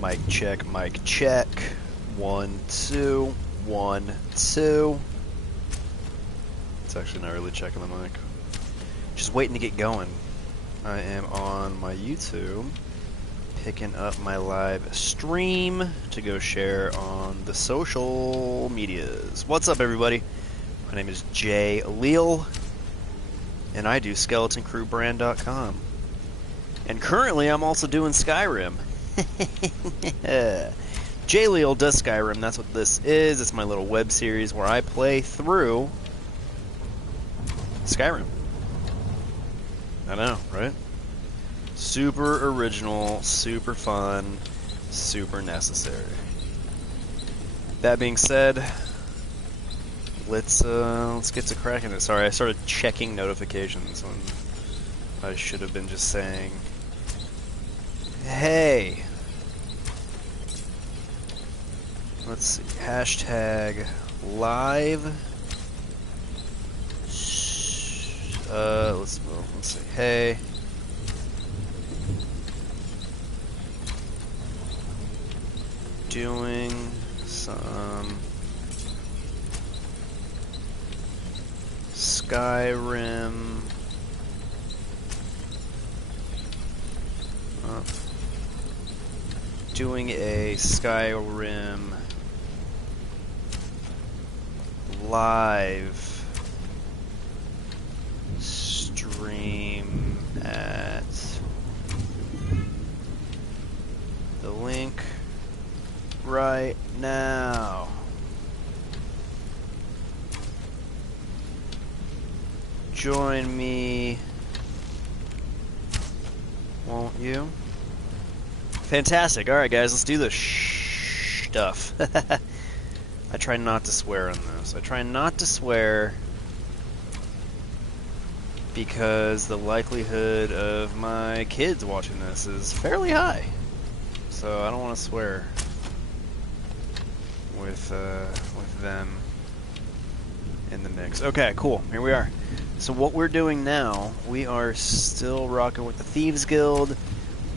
Mic check, mic check. 1, 2, 1, 2. It's actually not really checking the mic. Just waiting to get going. I am on my YouTube, picking up my live stream to go share on the social medias. What's up, everybody? My name is Jay Leal, and I do SkeletonCrewBrand.com. And currently, I'm also doing Skyrim. Jay Leal Does Skyrim, that's what this is. It's my little web series where I play through Skyrim. I know, right? Super original, super fun, super necessary. That being said, let's get to cracking it. Sorry, I started checking notifications when I should have been just saying, hey. Let's see. Hashtag live. Let's see. Hey. Doing some Skyrim. Doing a Skyrim live stream at the link right now. Join me, won't you? Fantastic. Alright, guys, let's do this stuff. I try not to swear on this. I try not to swear because the likelihood of my kids watching this is fairly high. So I don't want to swear with them in the mix. Okay, cool. Here we are. So what we're doing now, we are still rocking with the Thieves Guild.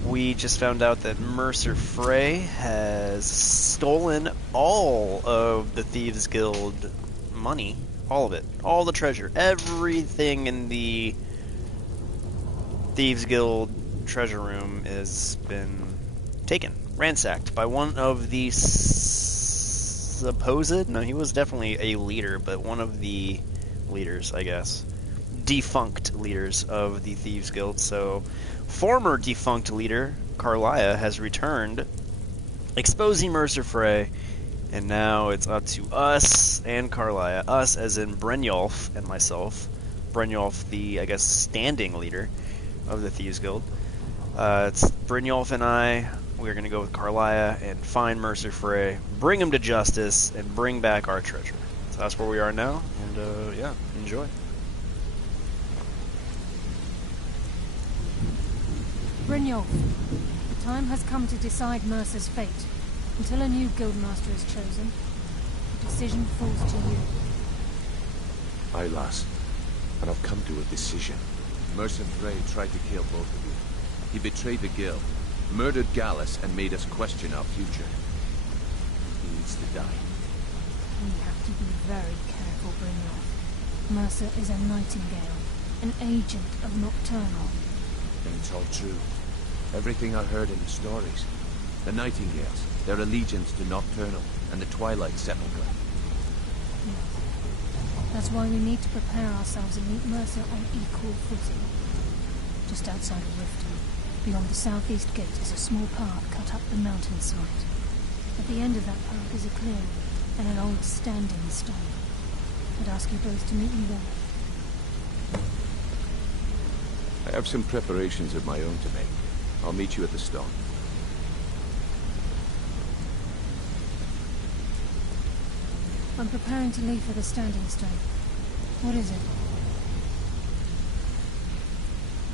We just found out that Mercer has stolen all of the Thieves Guild money. All of it. All the treasure. Everything in the Thieves Guild treasure room has been taken. Ransacked by one of the supposed... No, he was definitely a leader, but one of the leaders, I guess. Defunct leaders of the Thieves Guild. So, former defunct leader, Karliah, has returned, exposing Mercer, and now it's up to us and Karliah. Us as in Brynjolf and myself. Brynjolf, the, I guess, standing leader of the Thieves Guild. It's Brynjolf and I. We're going to go with Karliah and find Mercer, bring him to justice, and bring back our treasure. So that's where we are now, and yeah, enjoy. Brynjolf, the time has come to decide Mercer's fate. Until a new guildmaster is chosen, the decision falls to you. Aye, lass, and I've come to a decision. Mercer tried to kill both of you. He betrayed the guild, murdered Gallus, and made us question our future. He needs to die. We have to be very careful, Brynjolf. Mercer is a Nightingale, an agent of Nocturnal. And it's all true. Everything I heard in the stories. The Nightingales, their allegiance to Nocturnal, and the Twilight Sepulchre. Yes. That's why we need to prepare ourselves and meet Mercer on equal footing. Just outside of Riften, beyond the southeast gate, is a small path cut up the mountainside. At the end of that path is a clearing and an old standing stone. I'd ask you both to meet me there. I have some preparations of my own to make. I'll meet you at the stone. I'm preparing to leave for the standing stone. What is it?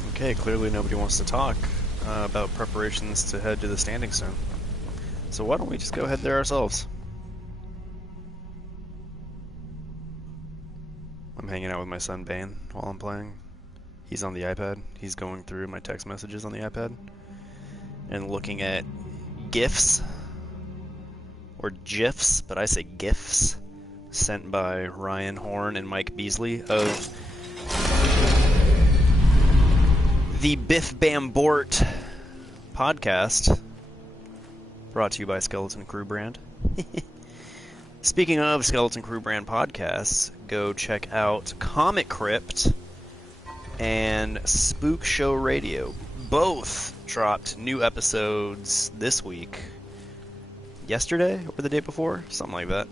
Okay, clearly nobody wants to talk about preparations to head to the standing stone. So why don't we just go head there ourselves? I'm hanging out with my son Bane while I'm playing. He's on the iPad. He's going through my text messages on the iPad and looking at GIFs, or GIFs, but I say GIFs, sent by Ryan Horn and Mike Beasley of the Biff Bambort podcast, brought to you by Skeleton Crew Brand. Speaking of Skeleton Crew Brand podcasts, go check out Comic Crypt and Spook Show Radio. Both dropped new episodes this week. Yesterday or the day before? Something like that.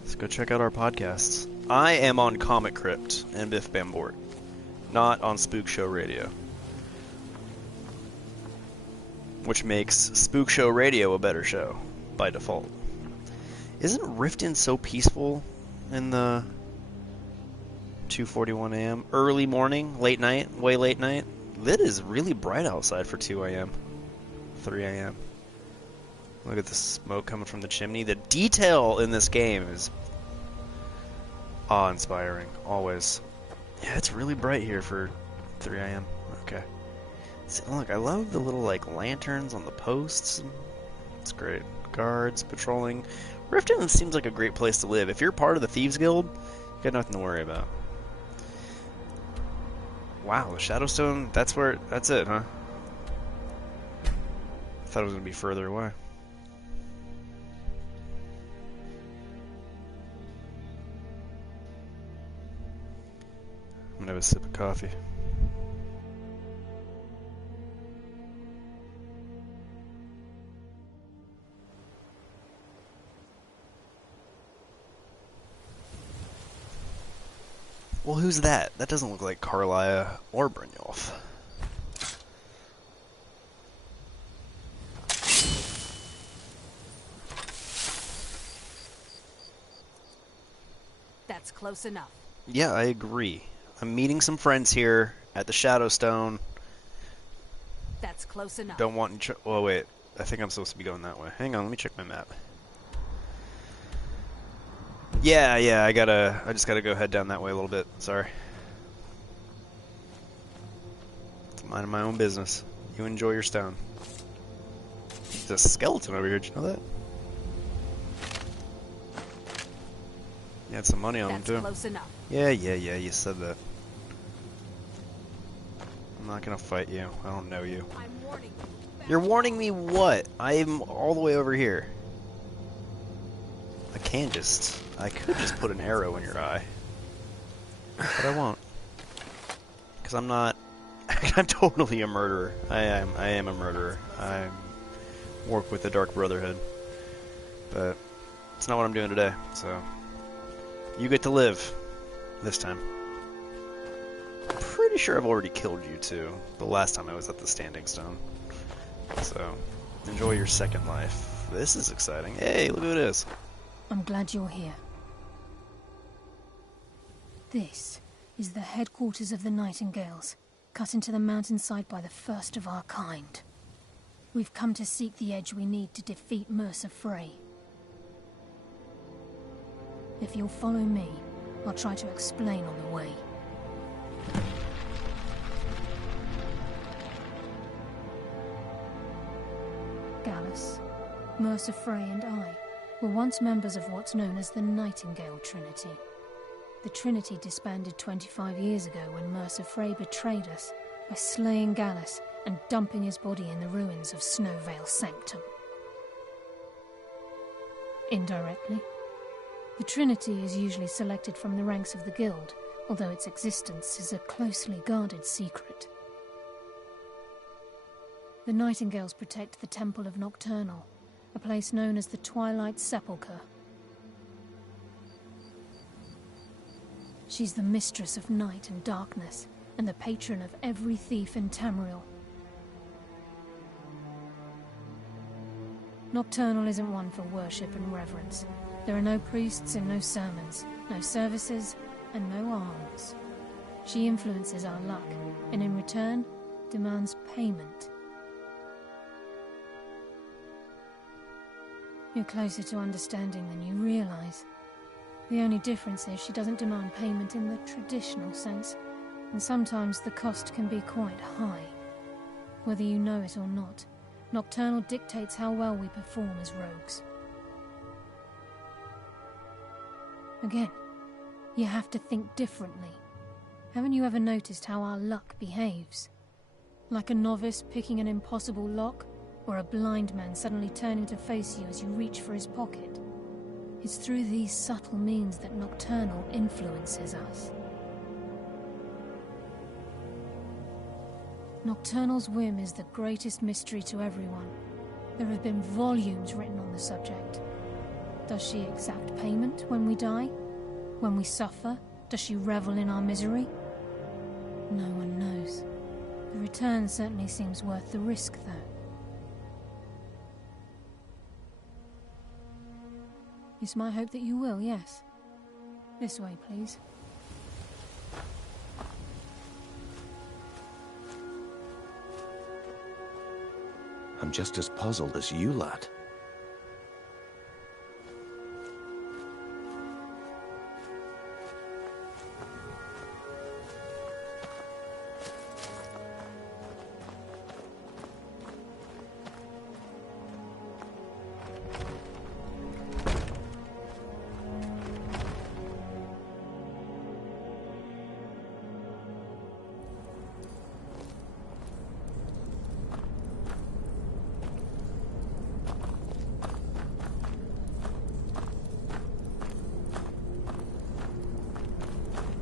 Let's go check out our podcasts. I am on Comic Crypt and Biff Bambort, not on Spook Show Radio, which makes Spook Show Radio a better show by default. Isn't Riften so peaceful in the 2:41 a.m. early morning, late night, way late night? It is really bright outside for 2 a.m., 3 a.m. Look at the smoke coming from the chimney. The detail in this game is awe-inspiring, always. Yeah, it's really bright here for 3 a.m. Okay. See, look, I love the little, like, lanterns on the posts. It's great. Guards, patrolling. Riften seems like a great place to live. If you're part of the Thieves Guild, you got nothing to worry about. Wow, the Shadowstone, that's it, huh? I thought it was going to be further away. I'm going to have a sip of coffee. Well, who's that? That doesn't look like Karliah or Brynjolf. That's close enough. Yeah, I agree. I'm meeting some friends here at the Shadowstone. That's close enough. Don't want... Oh, wait. I think I'm supposed to be going that way. Hang on, let me check my map. Yeah, I just gotta go head down that way a little bit. Sorry. Minding my own business. You enjoy your stone. There's a skeleton over here, did you know that? You had some money on him, too. That's close enough. Yeah, you said that. I'm not gonna fight you. I don't know you. I'm warning you. You're warning me what? I'm all the way over here. I could just put an arrow in your eye. But I won't. Because I'm not... I'm totally a murderer. I am a murderer. I work with the Dark Brotherhood. But it's not what I'm doing today, so... You get to live. This time. Pretty sure I've already killed you, too. The last time I was at the Standing Stone. So, enjoy your second life. This is exciting. Hey, look who it is. I'm glad you're here. This is the headquarters of the Nightingales, cut into the mountainside by the first of our kind. We've come to seek the edge we need to defeat Mercer Frey. If you'll follow me, I'll try to explain on the way. Gallus, Mercer Frey and I were once members of what's known as the Nightingale Trinity. The Trinity disbanded 25 years ago when Mercer Frey betrayed us by slaying Gallus and dumping his body in the ruins of Snowvale Sanctum. Indirectly, the Trinity is usually selected from the ranks of the Guild, although its existence is a closely guarded secret. The Nightingales protect the Temple of Nocturnal, a place known as the Twilight Sepulchre. She's the mistress of night and darkness, and the patron of every thief in Tamriel. Nocturnal isn't one for worship and reverence. There are no priests and no sermons, no services and no alms. She influences our luck, and in return, demands payment. You're closer to understanding than you realize. The only difference is she doesn't demand payment in the traditional sense. And sometimes the cost can be quite high. Whether you know it or not, Nocturnal dictates how well we perform as rogues. Again, you have to think differently. Haven't you ever noticed how our luck behaves? Like a novice picking an impossible lock, or a blind man suddenly turning to face you as you reach for his pocket. It's through these subtle means that Nocturnal influences us. Nocturnal's whim is the greatest mystery to everyone. There have been volumes written on the subject. Does she exact payment when we die? When we suffer, does she revel in our misery? No one knows. The return certainly seems worth the risk, though. It's my hope that you will, yes. This way, please. I'm just as puzzled as you, lad.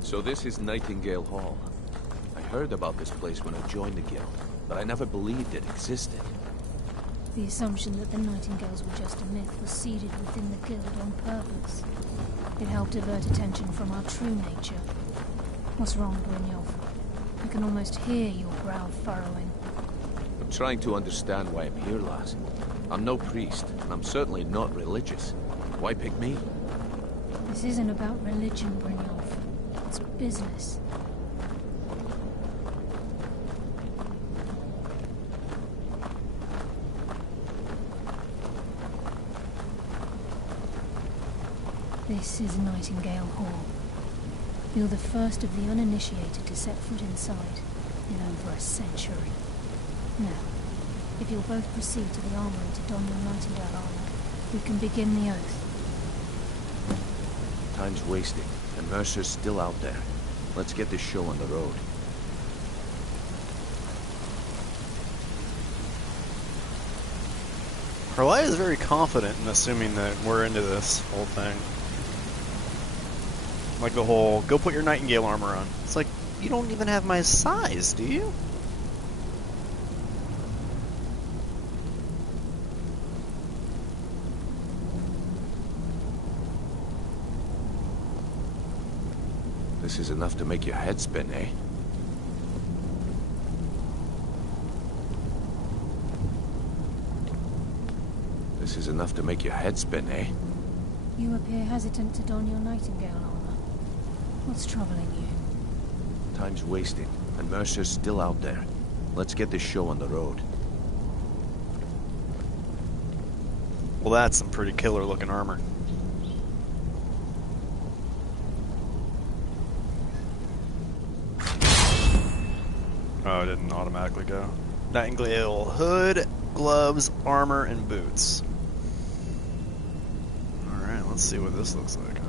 So this is Nightingale Hall. I heard about this place when I joined the guild, but I never believed it existed. The assumption that the Nightingales were just a myth was seeded within the guild on purpose. It helped divert attention from our true nature. What's wrong, Brynjolf? I can almost hear your brow furrowing. I'm trying to understand why I'm here, lass. I'm no priest, and I'm certainly not religious. Why pick me? This isn't about religion, Brynjolf. It's business. This is Nightingale Hall. You're the first of the uninitiated to set foot inside in over a century. Now, if you'll both proceed to the armory to don your Nightingale armor, we can begin the oath. Time's wasting, and Mercer's still out there. Let's get this show on the road. Karliah is very confident in assuming that we're into this whole thing. Like the whole, go put your Nightingale armor on. It's like, you don't even have my size, do you? This is enough to make your head spin, eh? This is enough to make your head spin, eh? You appear hesitant to don your Nightingale armor. What's troubling you? Time's wasting, and Mercer's still out there. Let's get this show on the road. Well, that's some pretty killer looking armor. Oh, it didn't automatically go. Nightingale hood, gloves, armor, and boots. Alright, let's see what this looks like, huh?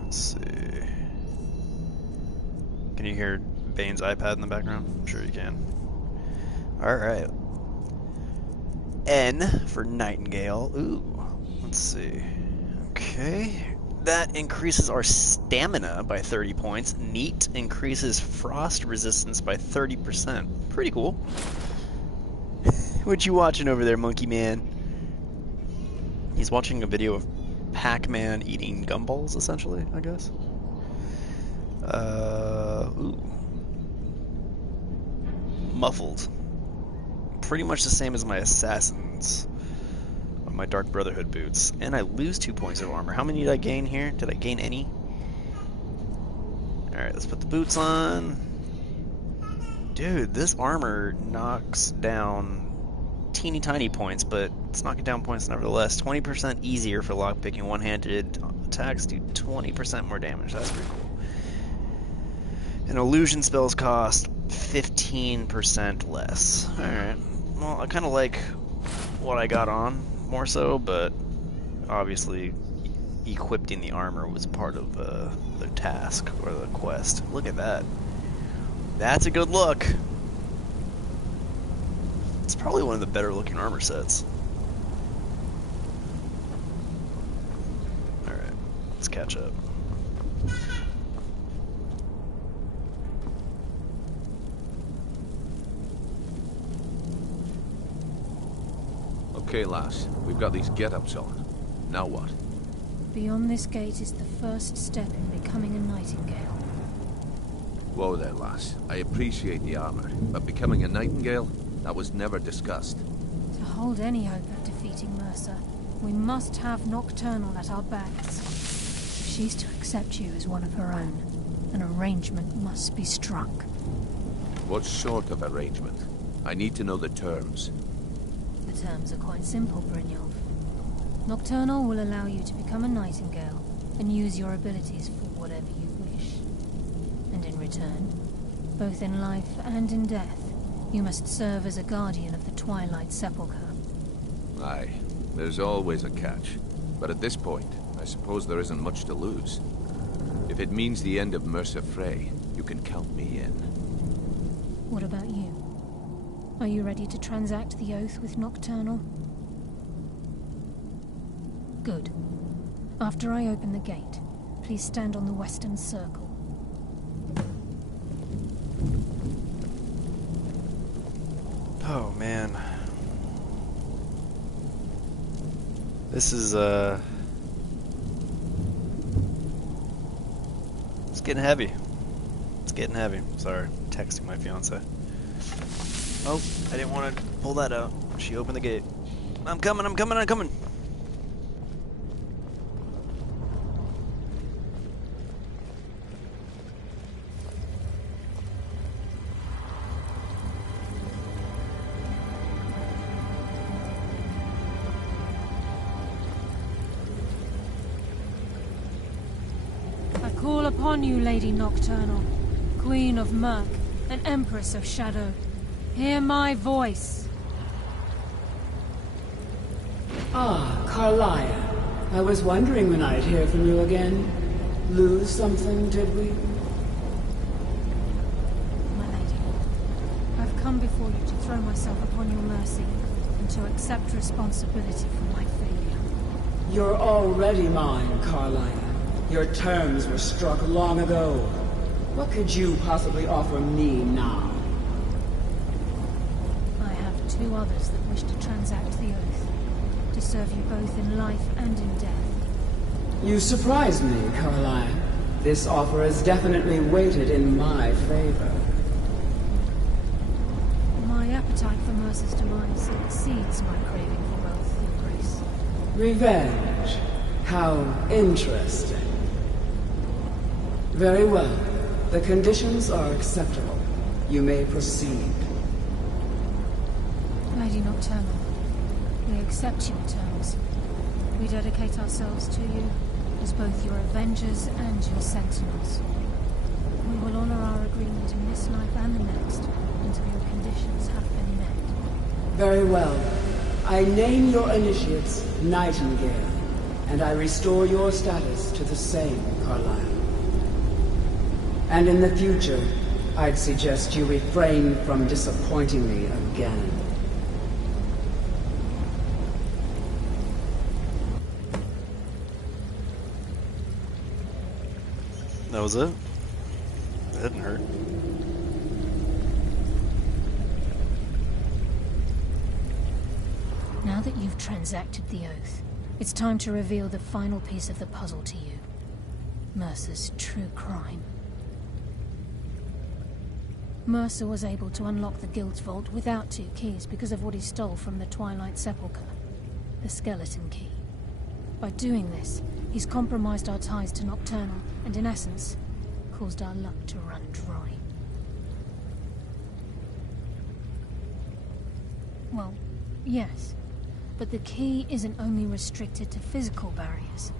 Let's see. Can you hear Bane's iPad in the background? I'm sure you can. Alright. N for Nightingale. Ooh, let's see. Okay. That increases our stamina by 30 points. Neat increases frost resistance by 30%. Pretty cool. What you watching over there, monkey man? He's watching a video of Pac-Man eating gumballs, essentially, I guess. Ooh. Muffled. Pretty much the same as my assassins, my Dark Brotherhood boots, and I lose 2 points of armor. How many did I gain here? Did I gain any? Alright, let's put the boots on. Dude, this armor knocks down teeny tiny points, but it's knocking down points nevertheless. 20% easier for lockpicking. One-handed attacks do 20% more damage. That's pretty cool. And illusion spells cost 15% less. Alright. Well, I kind of like what I got on, more so, but obviously equipping the armor was part of the task, or the quest. Look at that. That's a good look. It's probably one of the better looking armor sets. Alright, let's catch up. Okay, lass. We've got these get-ups on. Now what? Beyond this gate is the first step in becoming a Nightingale. Whoa there, lass. I appreciate the armor, but becoming a Nightingale? That was never discussed. To hold any hope of defeating Mercer, we must have Nocturnal at our backs. If she's to accept you as one of her own, an arrangement must be struck. What sort of arrangement? I need to know the terms. The terms are quite simple, Brynjolf. Nocturnal will allow you to become a Nightingale and use your abilities for whatever you wish. And in return, both in life and in death, you must serve as a guardian of the Twilight Sepulchre. Aye, there's always a catch. But at this point, I suppose there isn't much to lose. If it means the end of Mercer Frey, you can count me in. What about you? Are you ready to transact the oath with Nocturnal? Good. After I open the gate, please stand on the western circle. Oh man. This is it's getting heavy. It's getting heavy. Sorry, texting my fiance. Oh, I didn't want to pull that out. She opened the gate. I'm coming, I'm coming, I'm coming. I call upon you, Lady Nocturnal, Queen of Murk, and Empress of Shadow. Hear my voice. Ah, Karliah. I was wondering when I'd hear from you again. Lose something, did we? My lady, I've come before you to throw myself upon your mercy and to accept responsibility for my failure. You're already mine, Karliah. Your terms were struck long ago. What could you possibly offer me now? I have two others that wish to transact the oath, to serve you both in life and in death. You surprise me, Karliah. This offer is definitely weighted in my favor. My appetite for Mercer's demise exceeds my craving for wealth, Your Grace. Revenge. How interesting. Very well. The conditions are acceptable. You may proceed. Lady Nocturnal, we accept your terms. We dedicate ourselves to you as both your avengers and your sentinels. We will honor our agreement in this life and the next until your conditions have been met. Very well. I name your initiates Nightingale, and I restore your status to the same, Karliah. And in the future, I'd suggest you refrain from disappointing me again. That was it? That didn't hurt. Now that you've transacted the oath, it's time to reveal the final piece of the puzzle to you. Mercer's true crime. Mercer was able to unlock the Guild's vault without 2 keys because of what he stole from the Twilight Sepulchre, the skeleton key. By doing this, he's compromised our ties to Nocturnal, and in essence, caused our luck to run dry. Well, Yes, but the key isn't only restricted to physical barriers.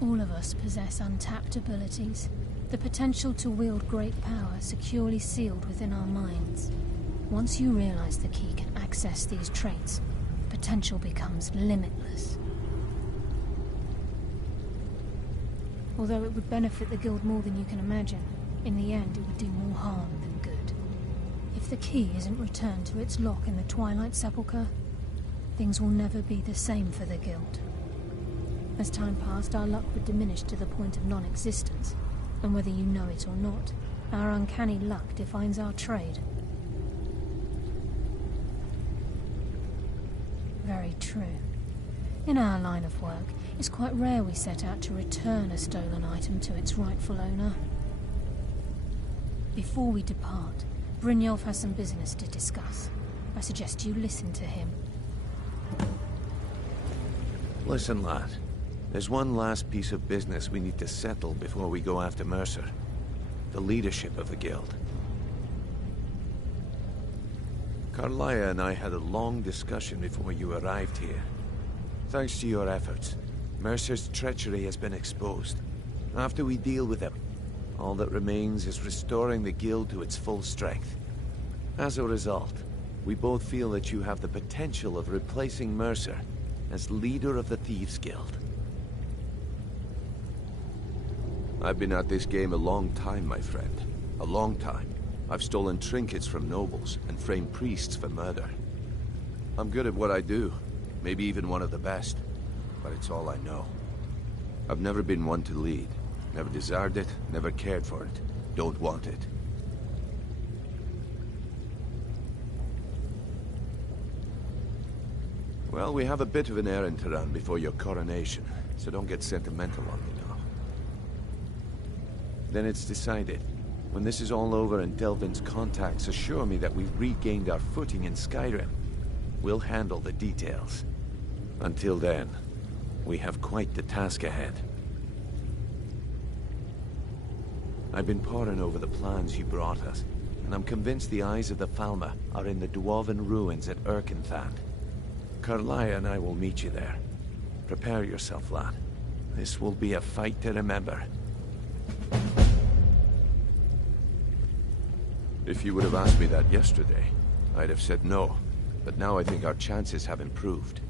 All of us possess untapped abilities, the potential to wield great power securely sealed within our minds. Once you realize the key can access these traits, potential becomes limitless. Although it would benefit the guild more than you can imagine, in the end it would do more harm than good. If the key isn't returned to its lock in the Twilight Sepulchre, things will never be the same for the guild. As time passed, our luck would diminish to the point of non-existence, and whether you know it or not, our uncanny luck defines our trade. Very true. In our line of work, it's quite rare we set out to return a stolen item to its rightful owner. Before we depart, Brynjolf has some business to discuss. I suggest you listen to him. Listen, lad. There's one last piece of business we need to settle before we go after Mercer. The leadership of the guild. Karliah and I had a long discussion before you arrived here. Thanks to your efforts, Mercer's treachery has been exposed. After we deal with him, all that remains is restoring the guild to its full strength. As a result, we both feel that you have the potential of replacing Mercer as leader of the Thieves Guild. I've been at this game a long time, my friend. A long time. I've stolen trinkets from nobles and framed priests for murder. I'm good at what I do, maybe even one of the best, but it's all I know. I've never been one to lead. Never desired it, never cared for it. Don't want it. Well, we have a bit of an errand to run before your coronation, so don't get sentimental on me now. Then it's decided. When this is all over and Delvin's contacts assure me that we've regained our footing in Skyrim, we'll handle the details. Until then, we have quite the task ahead. I've been poring over the plans you brought us, and I'm convinced the eyes of the Falmer are in the Dwarven ruins at Erkenthand. Karliah and I will meet you there. Prepare yourself, lad. This will be a fight to remember. If you would have asked me that yesterday, I'd have said no. But now I think our chances have improved.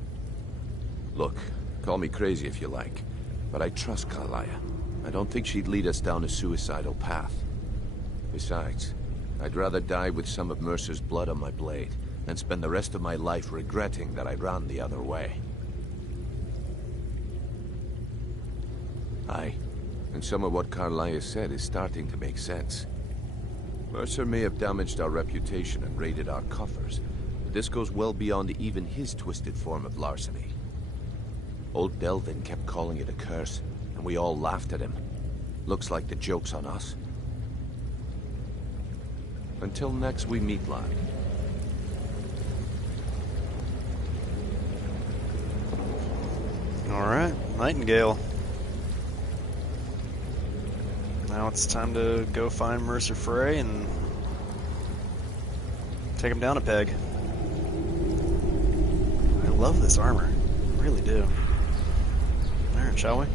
Look, call me crazy if you like, but I trust Karliah. I don't think she'd lead us down a suicidal path. Besides, I'd rather die with some of Mercer's blood on my blade than spend the rest of my life regretting that I ran the other way. Aye, and some of what Karliah said is starting to make sense. Mercer may have damaged our reputation and raided our coffers, but this goes well beyond even his twisted form of larceny. Old Delvin kept calling it a curse, and we all laughed at him. Looks like the joke's on us. Until next we meet, lad. Alright, Nightingale. Now it's time to go find Mercer Frey and take him down a peg. I love this armor. I really do. Alright, shall we?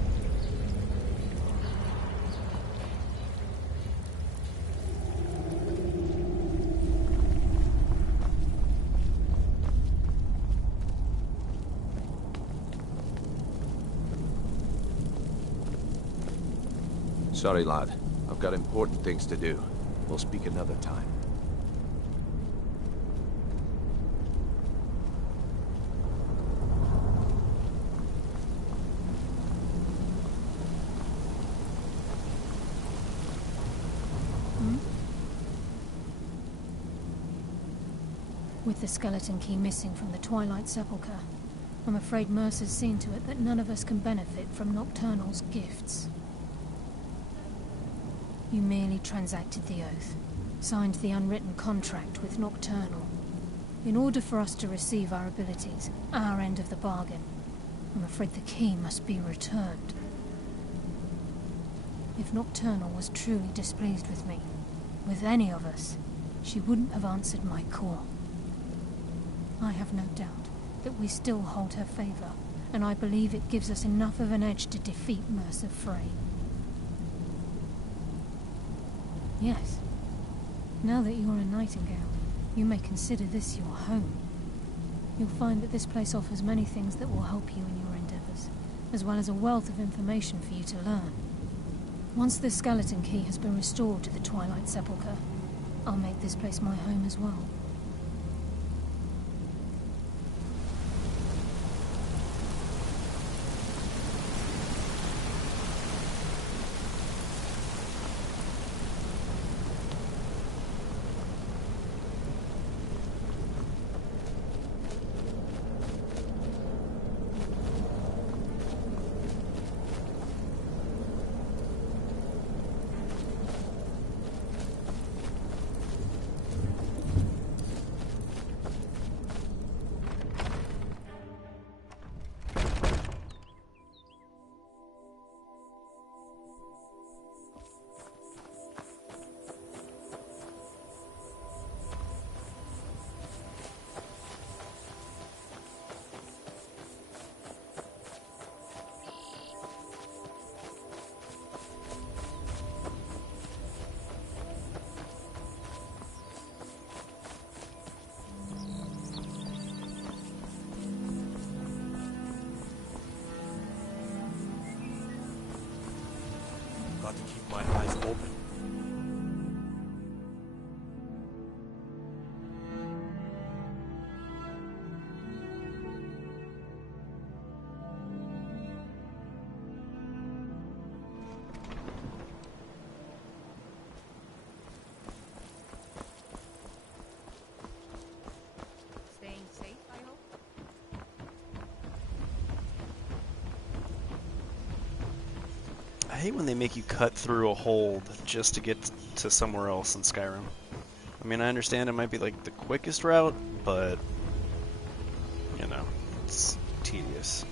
Sorry, lad. I've got important things to do. We'll speak another time. With the skeleton key missing from the Twilight Sepulchre, I'm afraid Mercer's seen to it that none of us can benefit from Nocturnal's gifts. You merely transacted the oath, signed the unwritten contract with Nocturnal. In order for us to receive our abilities, our end of the bargain, I'm afraid the key must be returned. If Nocturnal was truly displeased with me, with any of us, she wouldn't have answered my call. I have no doubt that we still hold her favor, and I believe it gives us enough of an edge to defeat Mercer Frey. Yes. Now that you're a Nightingale, you may consider this your home. You'll find that this place offers many things that will help you in your endeavors, as well as a wealth of information for you to learn. Once the skeleton key has been restored to the Twilight Sepulchre, I'll make this place my home as well. Got to keep my eyes open. Staying safe, I hope? I hate when they make you cut through a hold just to get to somewhere else in Skyrim. I mean, I understand it might be like the quickest route, but you know, it's tedious.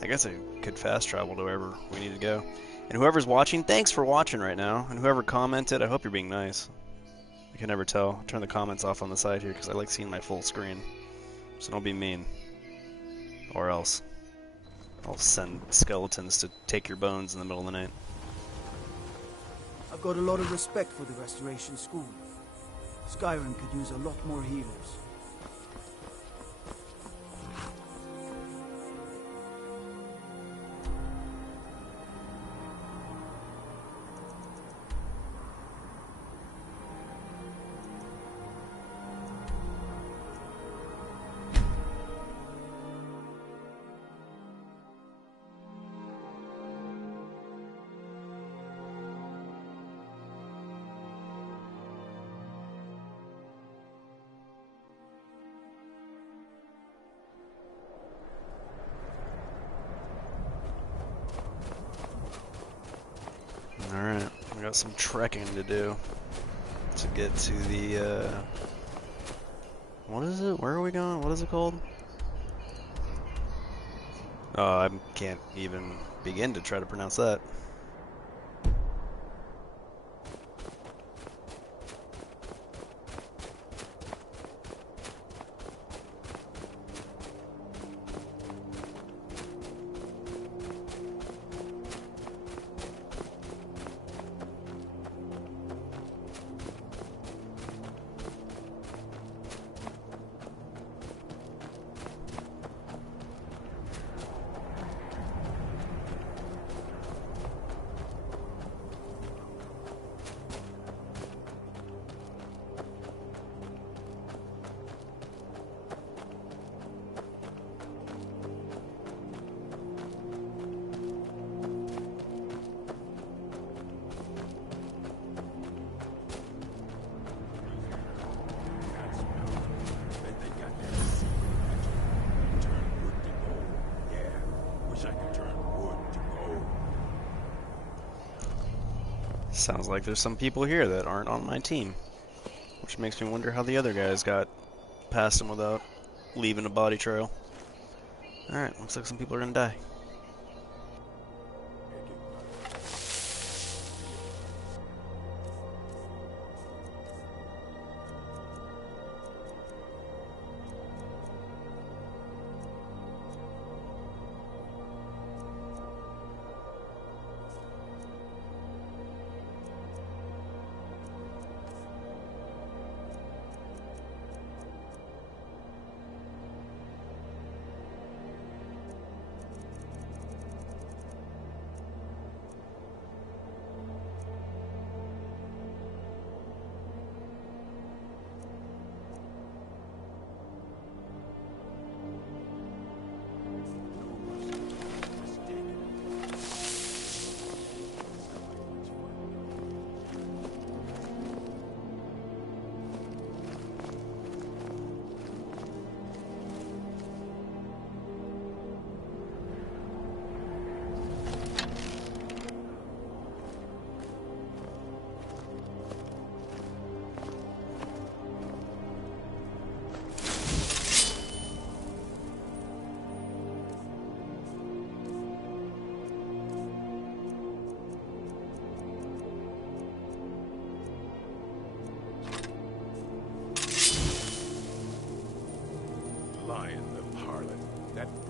I guess I could fast travel to wherever we need to go. And whoever's watching, thanks for watching right now. And whoever commented, I hope you're being nice. I can never tell. Turn the comments off on the side here because I like seeing my full screen. So don't be mean. Or else I'll send skeletons to take your bones in the middle of the night. I've got a lot of respect for the Restoration School. Skyrim could use a lot more healers. Alright, we got some trekking to do to get to the, what is it? Where are we going? What is it called? Oh, I can't even begin to try to pronounce that. Sounds like there's some people here that aren't on my team, which makes me wonder how the other guys got past him without leaving a body trail. Alright, looks like some people are gonna die.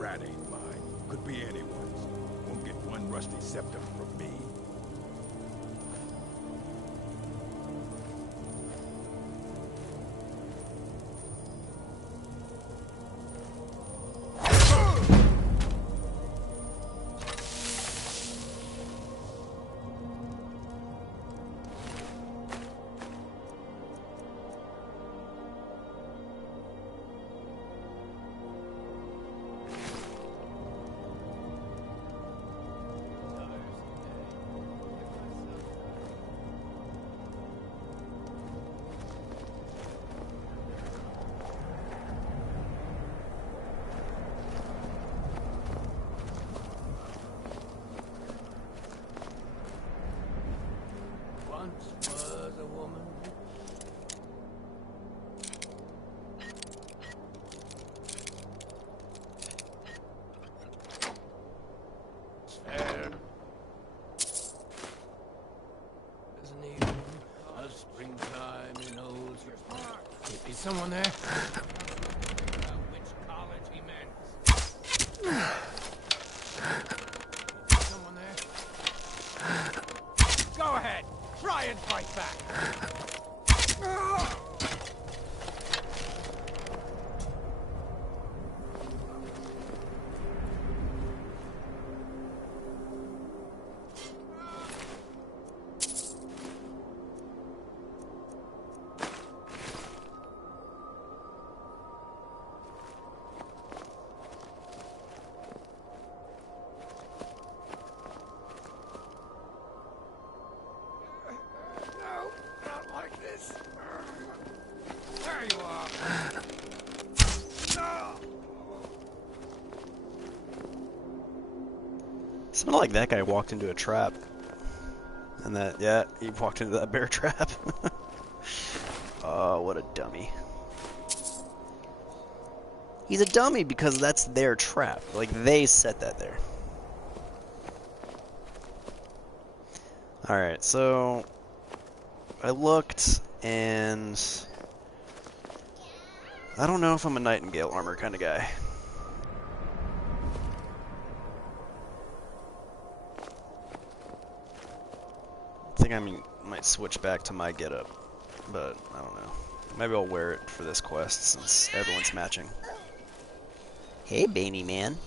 rat ain't mine. Could be anyone's. Won't get one rusty scepter from me. Someone there? Which college he meant. Someone there? Go ahead! Try and fight back! Something like that guy walked into a trap. And that, yeah, he walked into that bear trap. Oh, what a dummy. He's a dummy because that's their trap. Like, they set that there. Alright, so I looked, and I don't know if I'm a Nightingale armor kind of guy. I think I might switch back to my getup, but I don't know. Maybe I'll wear it for this quest since everyone's matching. Hey, Baney man.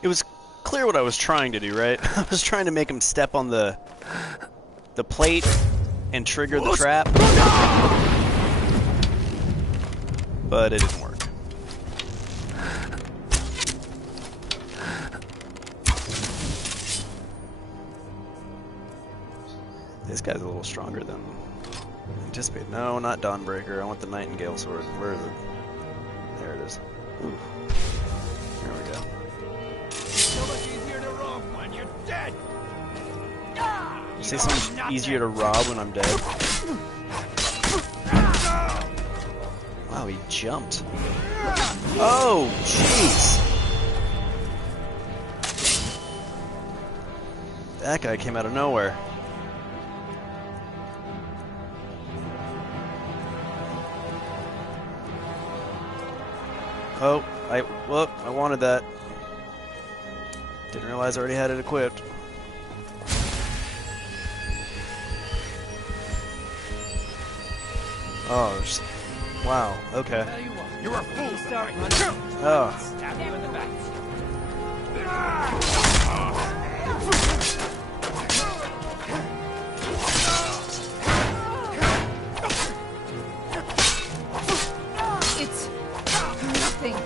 It was clear what I was trying to do, right? I was trying to make him step on the plate and trigger the trap. But it didn't work. This guy's a little stronger than anticipated. No, not Dawnbreaker. I want the Nightingale sword. Where is it? There it is. Ooh. There we go. So much easier to rob when you're dead. You say so much easier to rob when I'm dead? Wow, he jumped. Oh, jeez. That guy came out of nowhere. Oh, whoop, I wanted that. Didn't realize I already had it equipped. Oh, wow, okay. You're a fool! Oh. Stab you in the back. It's nothing.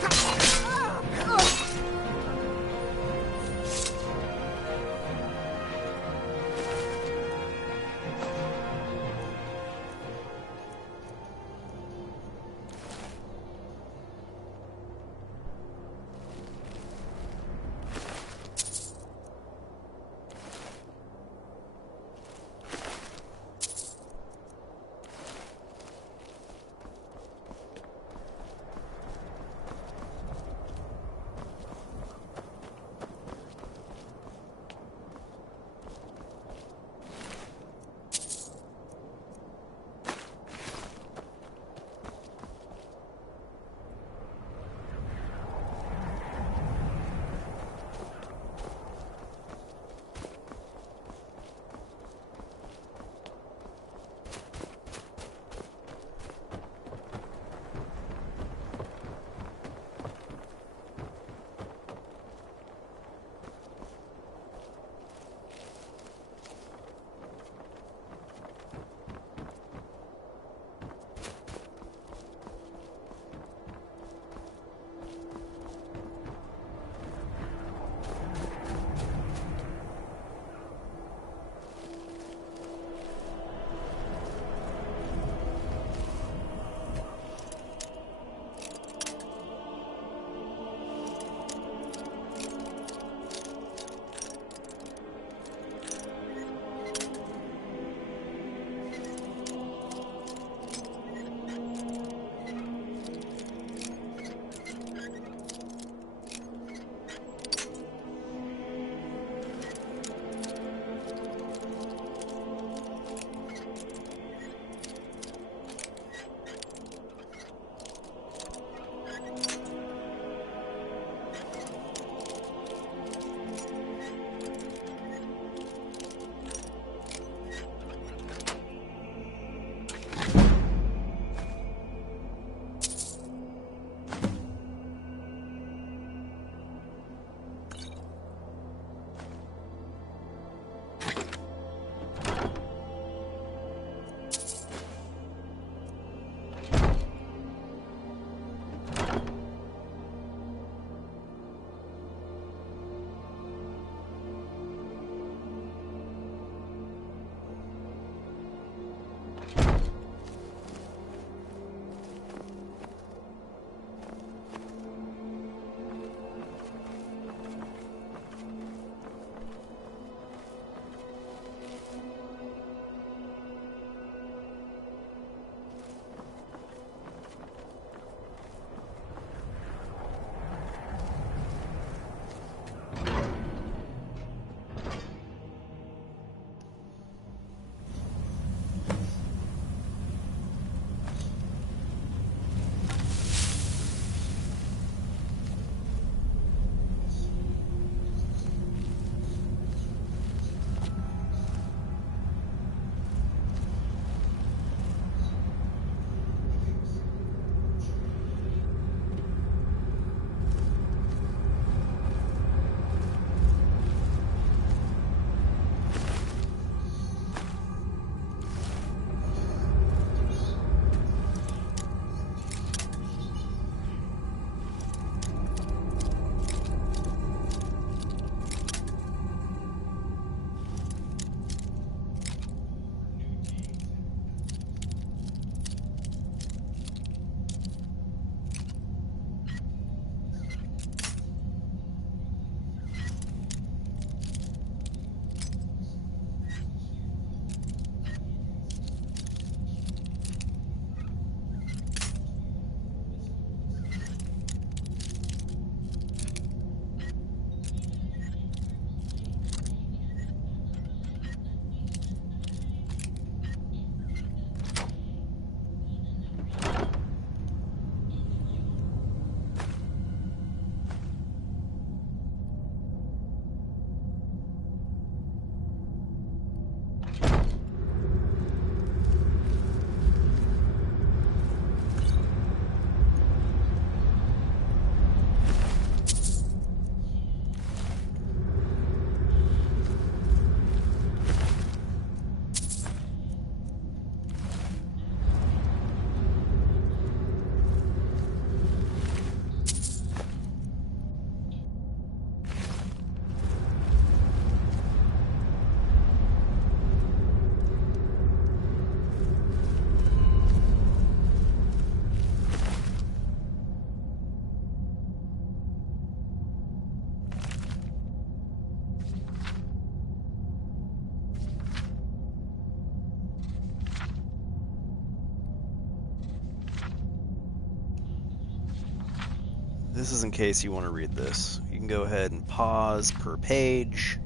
this is in case you want to read this. You can go ahead and pause per page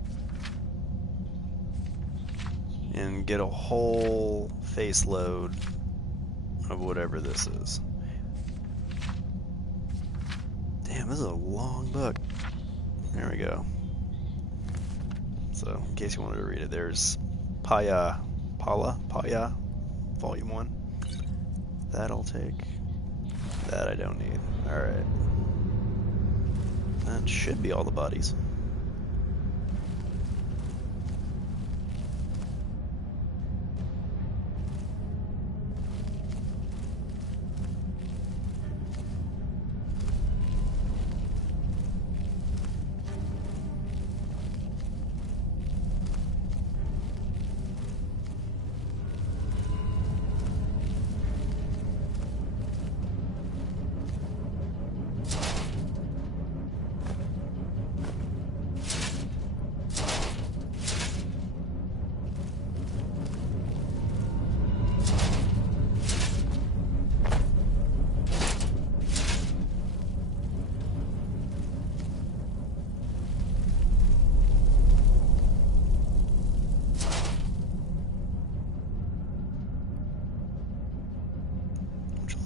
and get a whole face load of whatever this is. Damn, this is a long book. There we go. So, in case you wanted to read it, there's Paya, Volume 1. That I'll take. That I don't need. Alright. That should be all the bodies.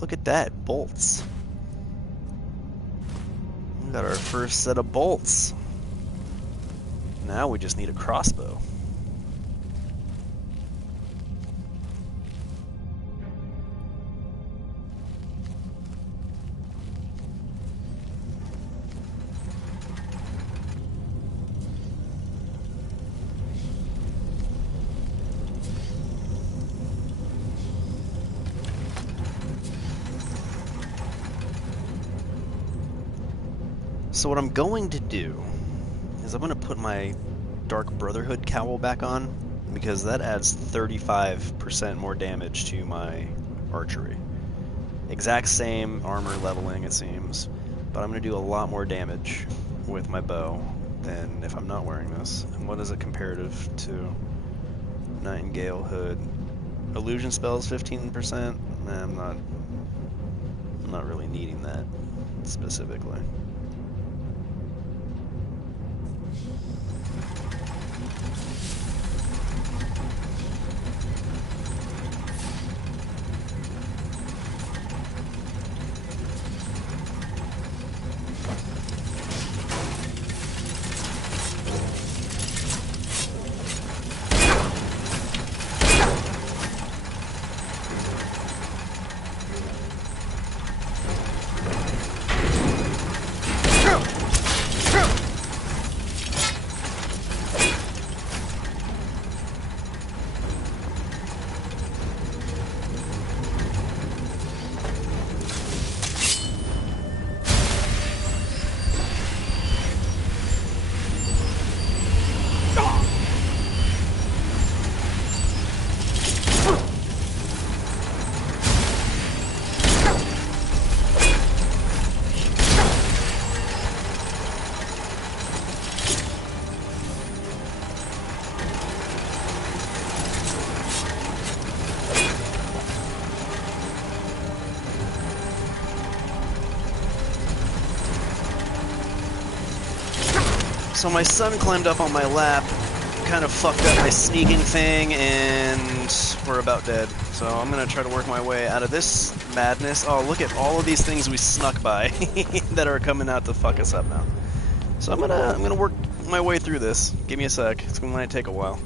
Look at that, bolts. We got our first set of bolts. Now we just need a crossbow. So what I'm going to do is I'm going to put my Dark Brotherhood cowl back on, because that adds 35% more damage to my archery. Exact same armor leveling, it seems, but I'm going to do a lot more damage with my bow than if I'm not wearing this. And what is it comparative to Nightingale Hood? Illusion spells 15%? Nah, I'm not really needing that specifically. So my son climbed up on my lap, kind of fucked up my sneaking thing, and we're about dead. So I'm gonna try to work my way out of this madness. Oh, look at all of these things we snuck by that are coming out to fuck us up now. So I'm gonna work my way through this. Give me a sec. It's gonna take a while.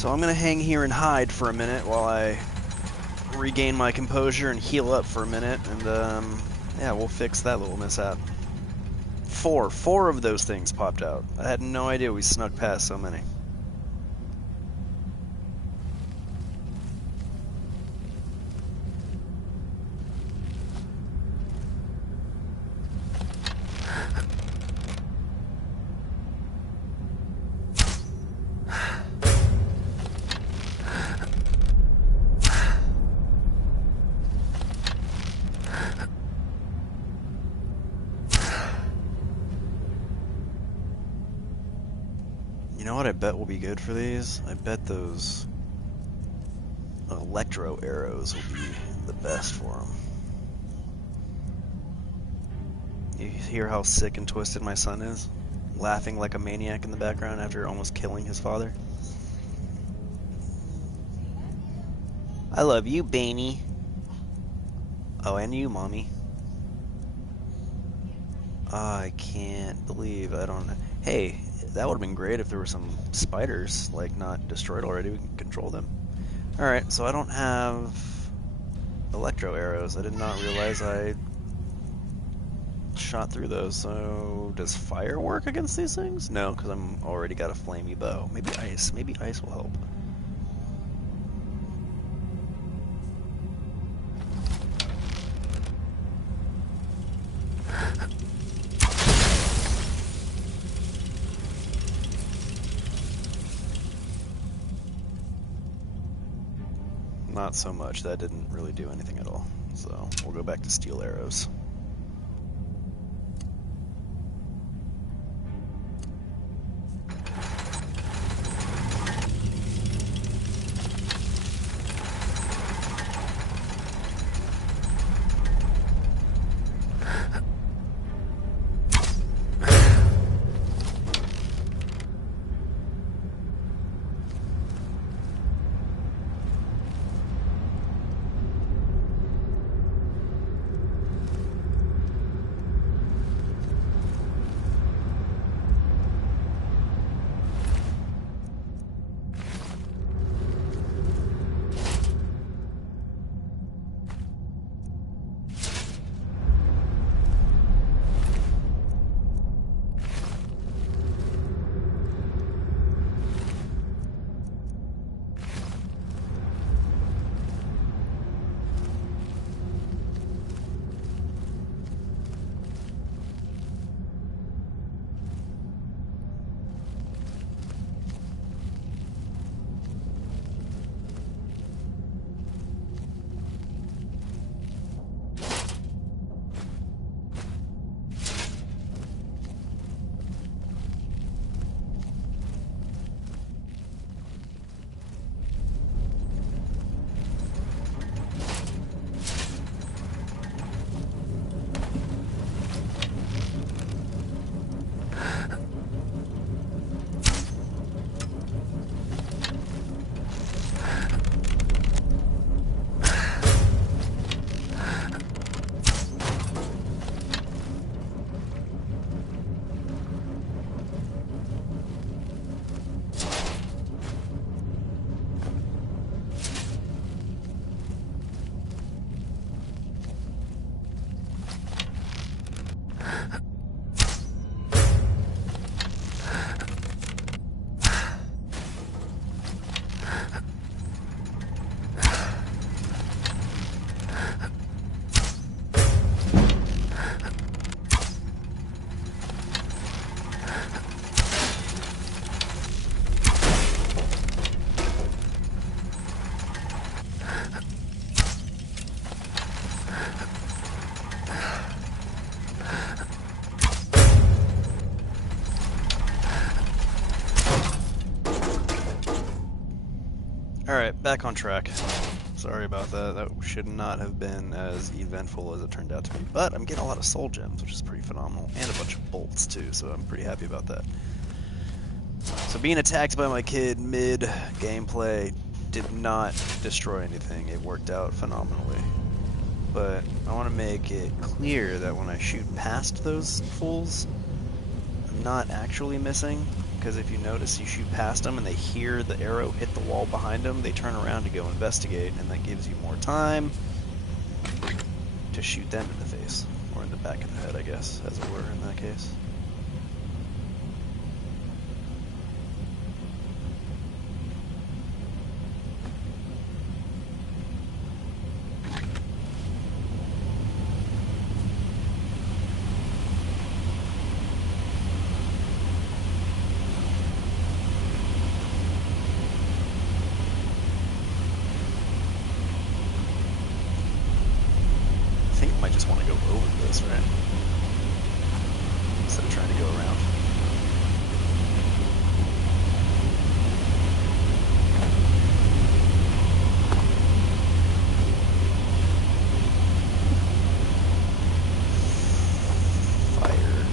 So I'm gonna hang here and hide for a minute while I regain my composure and heal up for a minute, and yeah, we'll fix that little mishap. Four of those things popped out. I had no idea we snuck past so many. You know what I bet will be good for these? I bet those electro arrows will be the best for them. You hear how sick and twisted my son is? Laughing like a maniac in the background after almost killing his father. I love you, Baney. Oh, and you, Mommy. I can't believe I don't... Hey, that would have been great if there were some spiders, like, not destroyed already. We can control them. Alright, so I don't have electro arrows. I did not realize I shot through those. So, does fire work against these things? No, because I'm already got a flamey bow. Maybe ice. Maybe ice will help. Not so much. That didn't really do anything at all. So we'll go back to steel arrows. Alright, back on track. Sorry about that. That should not have been as eventful as it turned out to be. But I'm getting a lot of soul gems, which is pretty phenomenal. And a bunch of bolts, too, so I'm pretty happy about that. So being attacked by my kid mid-gameplay did not destroy anything. It worked out phenomenally. But I want to make it clear that when I shoot past those fools, I'm not actually missing. because if you notice, you shoot past them and they hear the arrow hit the wall behind them, they turn around to go investigate, and that gives you more time to shoot them in the face. Or in the back of the head, I guess, as it were, in that case. Right? Instead of trying to go around. Fire.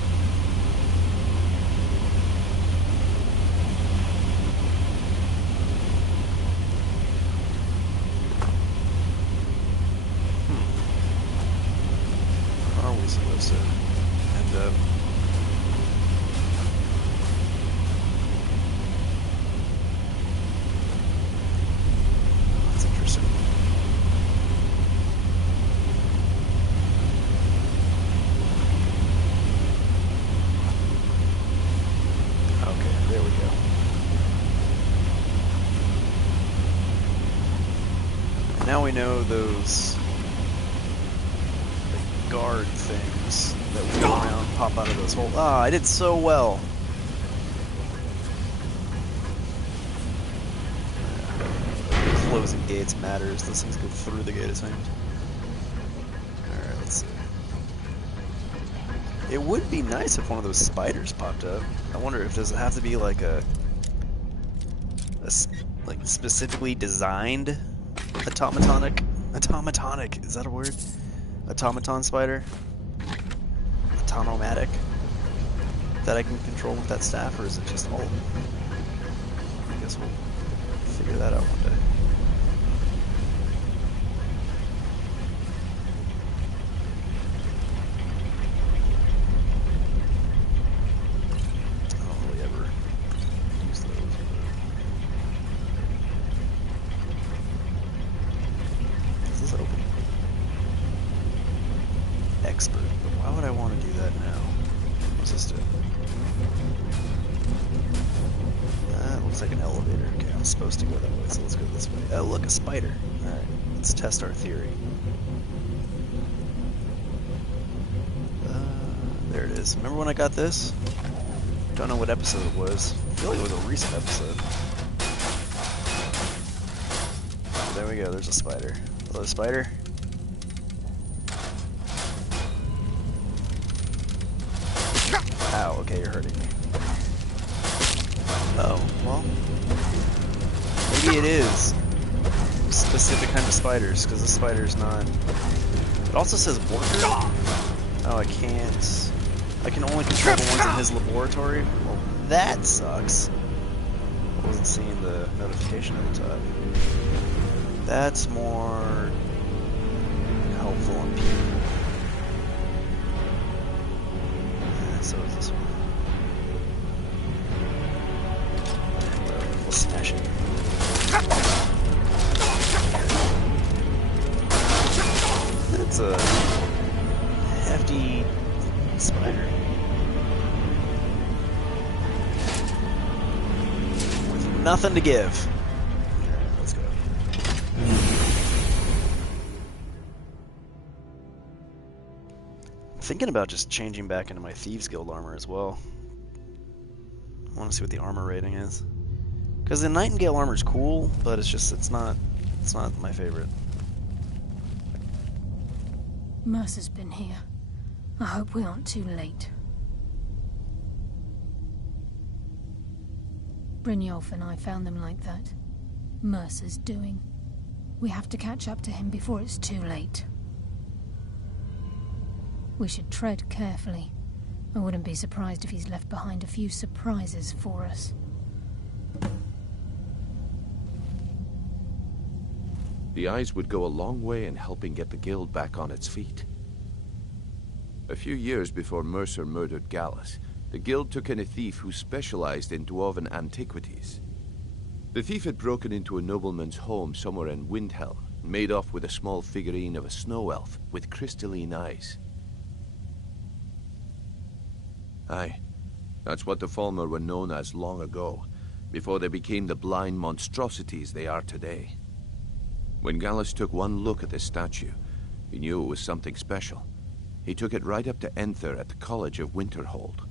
Are we supposed to end up? That's interesting. Okay, there we go. And now we know those guard things that wheel around, pop out of those holes. Ah, I did so well. Closing gates matters. Those things go through the gate, it seems. Alright, let's see. It would be nice if one of those spiders popped up. I wonder if does it have to be like a like specifically designed automatonic, is that a word? Automaton spider? Autonomatic? That I can control with that staff, or is it just all of them? I guess we'll figure that out one day. I don't really ever use those. Is this open? Expert, but why would I want to do that now? What's this do? That looks like an elevator. Okay, I'm supposed to go that way, so let's go this way. Oh, look, a spider. Alright, let's test our theory. There it is. Remember when I got this? Don't know what episode it was. I feel like it was a recent episode. There we go, there's a spider. Hello, spider. Ow, okay, you're hurting me. Oh, well. Maybe it is specific kind of spiders, because this spider's not... It also says worker. Oh, I can't... I can only control the ones in his laboratory? Well, that sucks. I wasn't seeing the notification at the top. That's more... helpful on people. So is this one. We'll smash it. That's a hefty spider. With nothing to give. Alright, let's go. Thinking about just changing back into my Thieves Guild armor as well. I want to see what the armor rating is. Because the Nightingale armor is cool, but it's not my favorite. Mercer's been here. I hope we aren't too late. Brynjolf and I found them like that. Mercer's doing. We have to catch up to him before it's too late. We should tread carefully. I wouldn't be surprised if he's left behind a few surprises for us. The eyes would go a long way in helping get the guild back on its feet. A few years before Mercer murdered Gallus, The guild took in a thief who specialized in dwarven antiquities. The thief had broken into a nobleman's home somewhere in Windhelm and made off with a small figurine of a snow elf with crystalline eyes. Aye, that's what the Falmer were known as long ago, before they became the blind monstrosities they are today. When Gallus took one look at the statue, he knew it was something special. He took it right up to Enther at the College of Winterhold.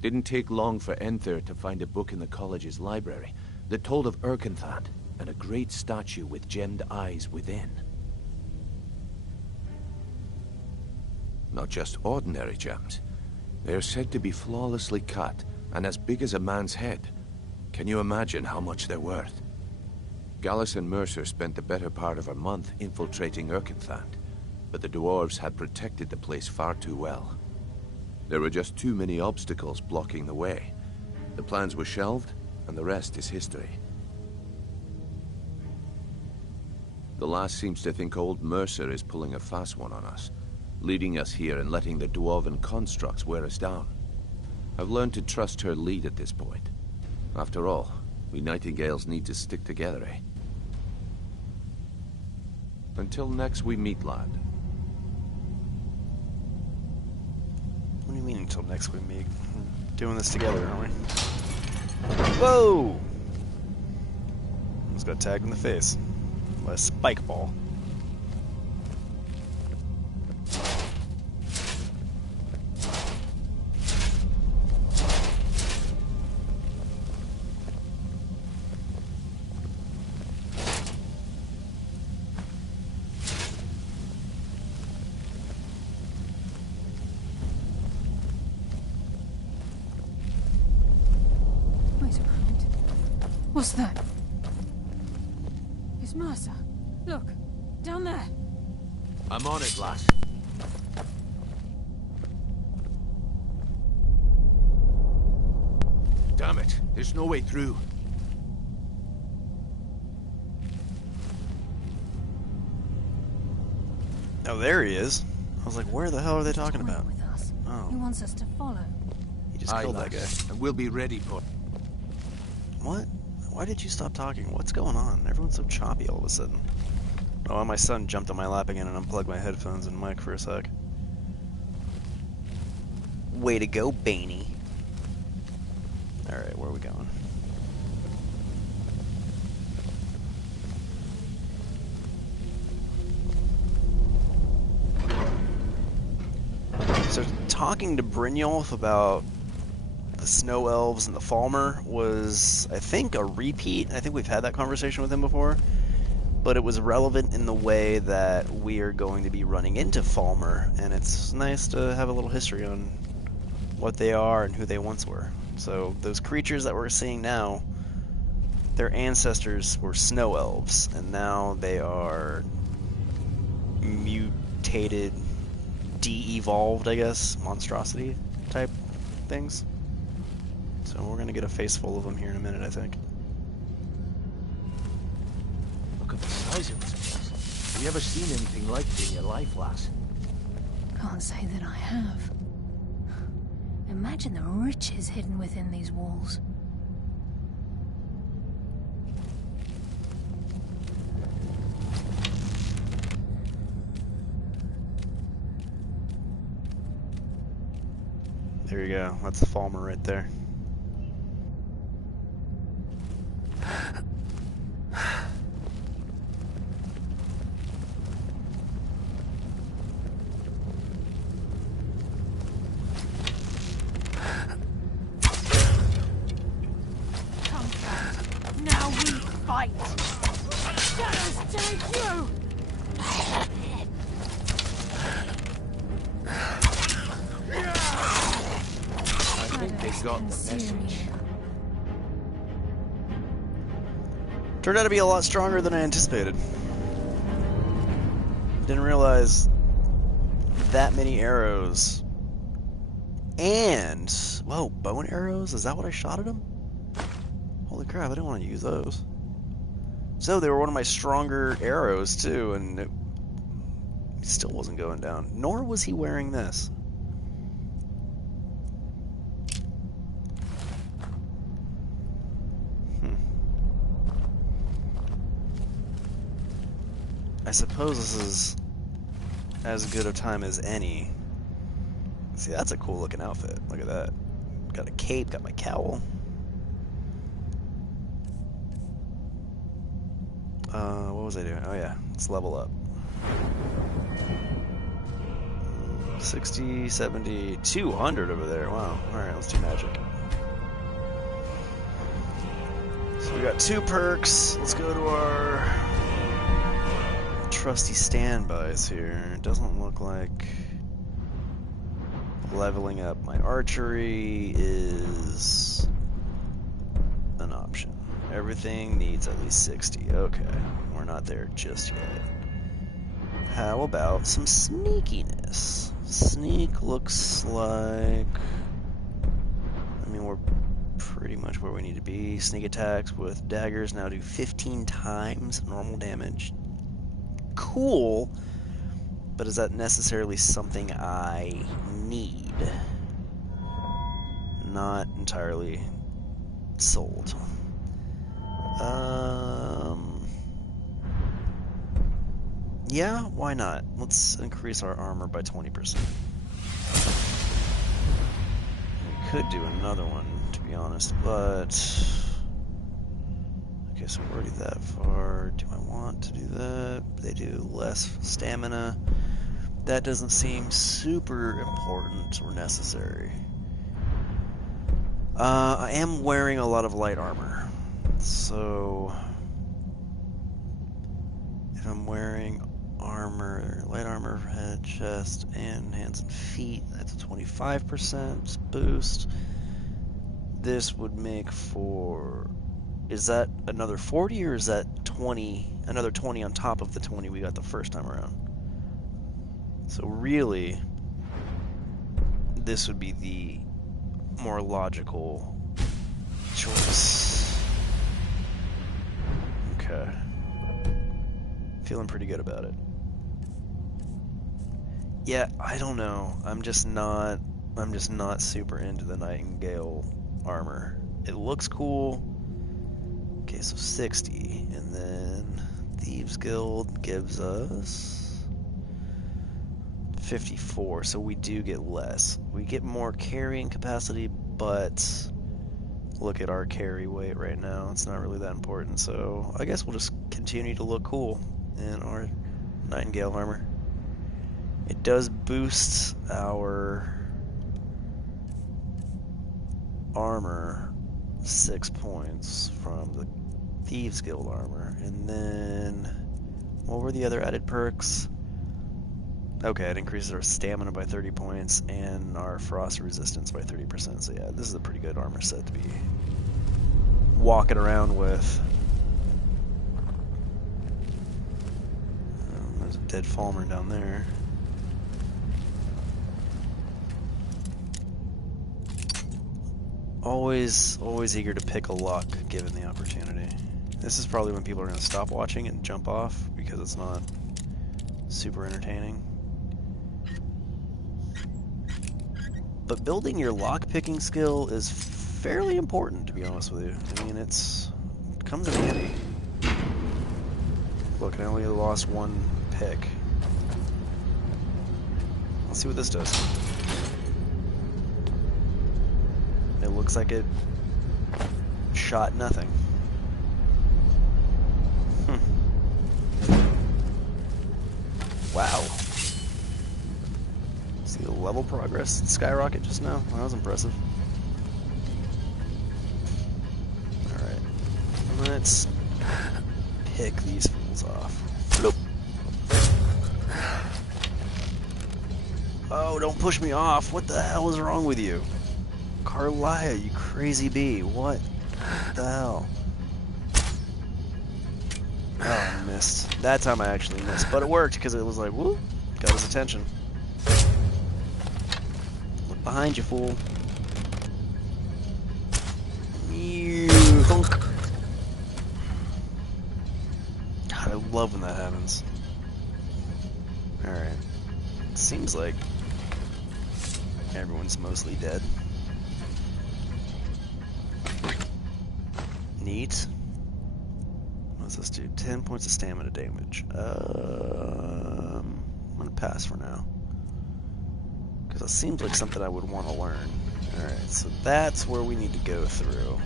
Didn't take long for Enther to find a book in the college's library that told of Erkenthand and a great statue with gemmed eyes within. Not just ordinary gems. They are said to be flawlessly cut and as big as a man's head. Can you imagine how much they're worth? Gallus and Mercer spent the better part of a month infiltrating Erkenthand, but the dwarves had protected the place far too well. There were just too many obstacles blocking the way. The plans were shelved, and the rest is history. The lass seems to think old Mercer is pulling a fast one on us, leading us here and letting the dwarven constructs wear us down. I've learned to trust her lead at this point. After all, we Nightingales need to stick together, eh? Until next we meet, lad. What do you mean until next we meet? We're doing this together, aren't we? Whoa! Almost got tagged in the face by a spike ball. What's that? It's Mercer. Look, down there. I'm on it, lass. Damn it, there's no way through. Oh, there he is. I was like, where the hell are they talking about? With us. Oh. He wants us to follow. He just killed that guy. And we'll be ready for... What? Why did you stop talking? What's going on? Everyone's so choppy all of a sudden. Oh, my son jumped on my lap again and unplugged my headphones and mic for a sec. Way to go, Baney. Alright, where are we going? So, talking to Brynjolf about the Snow Elves and the Falmer was, I think, a repeat. I think we've had that conversation with him before, but it was relevant in the way that we are going to be running into Falmer, and it's nice to have a little history on what they are and who they once were. So those creatures that we're seeing now, their ancestors were Snow Elves, and now they are mutated, de-evolved, I guess, monstrosity type things. So we're gonna get a face full of them here in a minute, I think. Look at the size of this place. Have you ever seen anything like it in your life, lass? Can't say that I have. Imagine the riches hidden within these walls. There you go. That's the Falmer right there. Turned out to be a lot stronger than I anticipated. Didn't realize that many arrows. And, whoa, bow and arrows? Is that what I shot at him? Holy crap, I didn't want to use those. So they were one of my stronger arrows too, and it still wasn't going down. Nor was he wearing this. I suppose this is as good a time as any. See, that's a cool looking outfit. Look at that. Got a cape, got my cowl. What was I doing? Oh yeah, let's level up. 60, 70, 200 over there. Wow. Alright, let's do magic. So we got 2 perks. Let's go to our trusty standbys here. It doesn't look like leveling up my archery is an option. Everything needs at least 60. Okay, we're not there just yet. How about some sneakiness? Sneak looks like... I mean, we're pretty much where we need to be. Sneak attacks with daggers now do 15 times normal damage. Cool, but is that necessarily something I need? Not entirely sold. Yeah, why not? Let's increase our armor by 20%. We could do another one, to be honest, but... Okay, so we're already that far. Do I want to do that? They do less stamina. That doesn't seem super important or necessary. I am wearing a lot of light armor. So... if I'm wearing armor, light armor for head, chest, and hands and feet, that's a 25% boost. This would make for... Is that another 40 or is that 20, another 20 on top of the 20 we got the first time around? So really, this would be the more logical choice. Okay. Feeling pretty good about it. Yeah, I don't know. I'm just not super into the Nightingale armor. It looks cool. Okay, so 60, and then Thieves Guild gives us 54, so we do get less. We get more carrying capacity, but look at our carry weight right now. It's not really that important, so I guess we'll just continue to look cool in our Nightingale armor. It does boost our armor 6 points from the Thieves Guild armor. And then, what were the other added perks? Okay, it increases our stamina by 30 points and our frost resistance by 30%. So yeah, this is a pretty good armor set to be walking around with. There's a dead Falmer down there. Always eager to pick a lock given the opportunity. This is probably when people are going to stop watching and jump off because it's not super entertaining. But building your lock-picking skill is fairly important, to be honest with you. I mean, it comes in handy. Look, I only lost 1 pick. Let's see what this does. It looks like it shot nothing. Wow. See the level progress skyrocket just now? That was impressive. Alright. Let's pick these fools off. Floop. Oh, don't push me off. What the hell is wrong with you? Karliah, you crazy bee. What the hell? Oh, I missed. That time I actually missed. But it worked because it was like, whoop, got his attention. Look behind you, fool. God, I love when that happens. Alright. It seems like everyone's mostly dead. Neat. What's this do? 10 points of stamina damage. I'm gonna pass for now. Because it seems like something I would want to learn. Alright, so that's where we need to go through.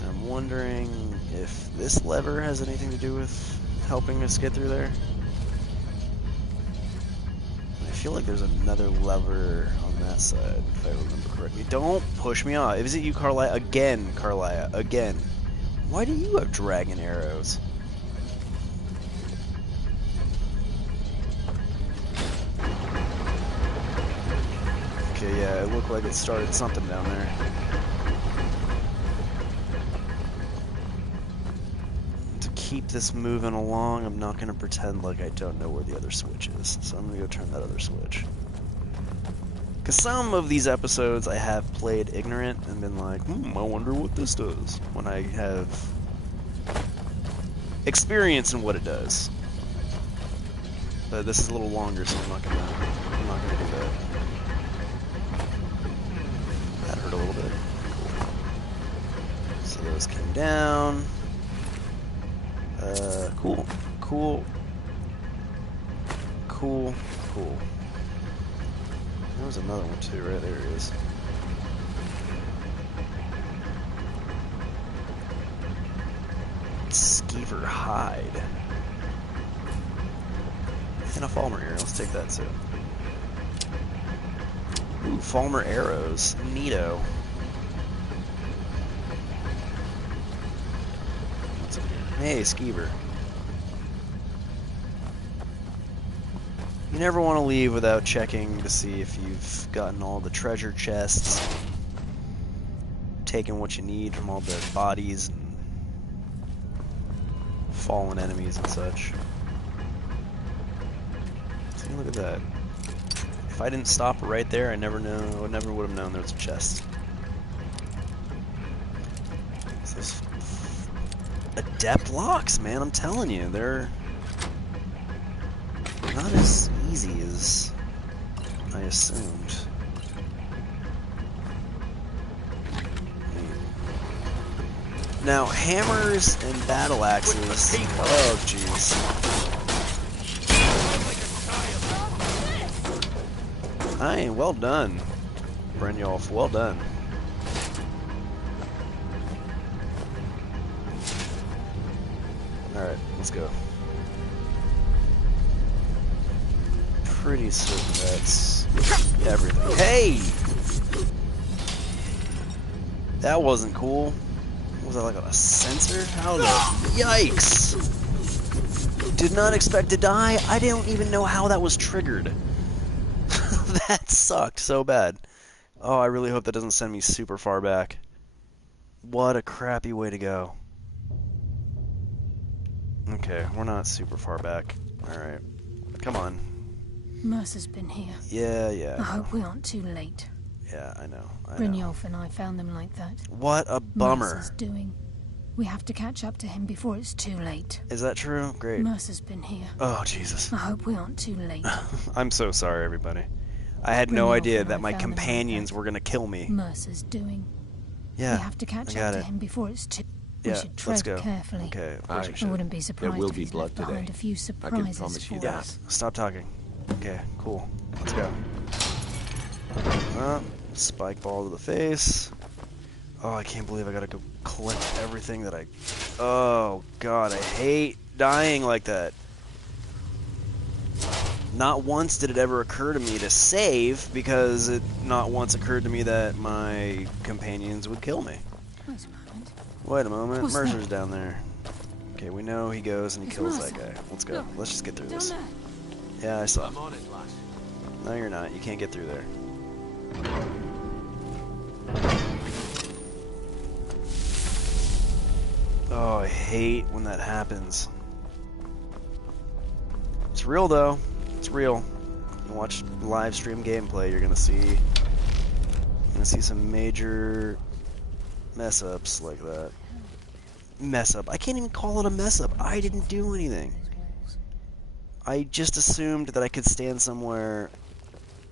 And I'm wondering if this lever has anything to do with helping us get through there. I feel like there's another lever on that side, if I remember correctly. Don't push me off. Is it you, Karliah? Again, Karliah. Again. Why do you have dragon arrows? Okay, yeah, it looked like it started something down there. To keep this moving along, I'm not going to pretend like I don't know where the other switch is. So I'm going to go turn that other switch. Because some of these episodes I have played ignorant and been like, I wonder what this does. When I have experience in what it does. But this is a little longer, so I'm not gonna do that. That hurt a little bit. Cool. So those came down. Cool. Cool. Cool. Cool. There was another one too, right? There he is. Skeever hide. And a Falmer here. Let's take that too. Ooh, Falmer arrows. Neato. What's up here? Hey, Skeever. You never want to leave without checking to see if you've gotten all the treasure chests, taken what you need from all the bodies and fallen enemies and such. See, look at that. If I didn't stop right there, I never would have known there was a chest. So those adept locks, man, I'm telling you, they're not as easy as I assumed. Now, hammers and battle axes. Oh, jeez. Aye, well done, Brynjolf. Well done. Alright, let's go. Pretty certain that's everything. Hey! That wasn't cool. Was that like a sensor? How the... Yikes! Did not expect to die. I don't even know how that was triggered. That sucked so bad. Oh, I really hope that doesn't send me super far back. What a crappy way to go. Okay, we're not super far back. Alright. Come on. Mercer's been here. Yeah. I hope we aren't too late. Yeah, I know. Brynjolf and I found them like that. What a bummer. Mercer's doing. We have to catch up to him before it's too late. Is that true? Great. Mercer's been here. Oh, Jesus. I hope we aren't too late. I'm so sorry, everybody. I had no idea that my companions were gonna kill me. Mercer's doing. Yeah, we have to catch up to him before it's too... Yeah, we should tread carefully. Okay, I wouldn't be surprised there will if be he's blood left behind today. a few I can surprises promise you for that. us. Stop talking. Okay, cool. Let's go. Spike ball to the face. Oh, I can't believe I gotta go collect everything that I... Oh, God, I hate dying like that. Not once did it ever occur to me to save, because it not once occurred to me that my companions would kill me. Wait a moment. Wait a moment. What's Mercer's that? down there. Okay, we know he goes and he It's kills Mercer. that guy. Let's go. Look, Let's just get through down this. there. Yeah, I saw. I'm on it, lass. No, you're not. You can't get through there. Oh, I hate when that happens. It's real, though. It's real. You watch live stream gameplay, you're gonna see some major mess ups like that. Mess up. I can't even call it a mess up. I didn't do anything. I just assumed that I could stand somewhere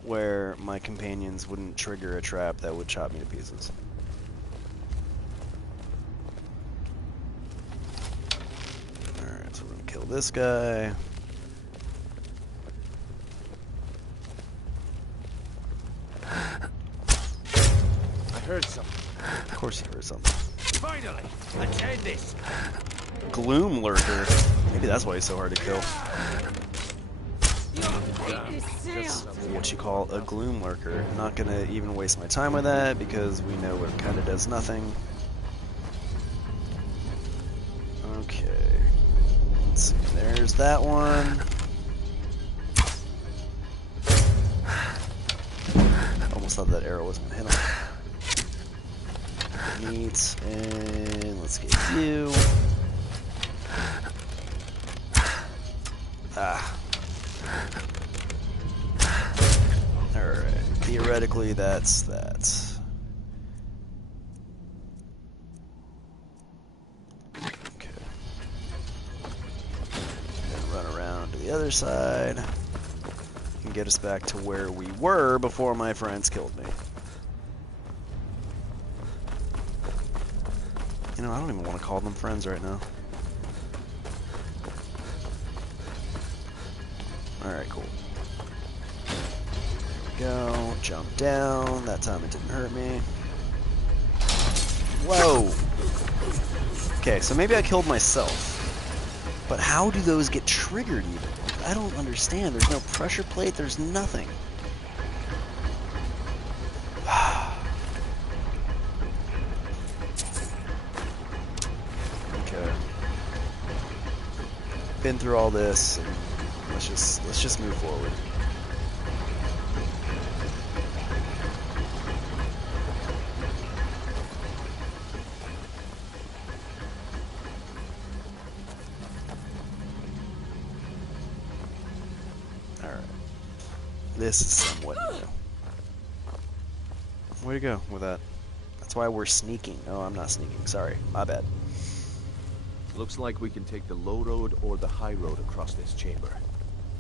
where my companions wouldn't trigger a trap that would chop me to pieces. this guy. I heard something. Of course he heard something. Finally, let's end this. Gloom Lurker. Maybe that's why he's so hard to kill. That's what you call a Gloom Lurker. Not gonna even waste my time with that because we know it kind of does nothing. Okay. Let's see. There's that one. Almost thought that arrow was gonna hit him. Neat. And let's get you. Ah. Alright. Theoretically, that's that. Okay. And run around to the other side. And get us back to where we were before my friends killed me. You know, I don't even want to call them friends right now. Alright, cool. There we go. Jump down. That time it didn't hurt me. Whoa! Okay, so maybe I killed myself. But how do those get triggered even? I don't understand. There's no pressure plate. There's nothing. Okay. Been through all this. And let's just move forward. Alright. This is somewhat new. Way to go with that. That's why we're sneaking. Oh, I'm not sneaking. Sorry. My bad. Looks like we can take the low road or the high road across this chamber.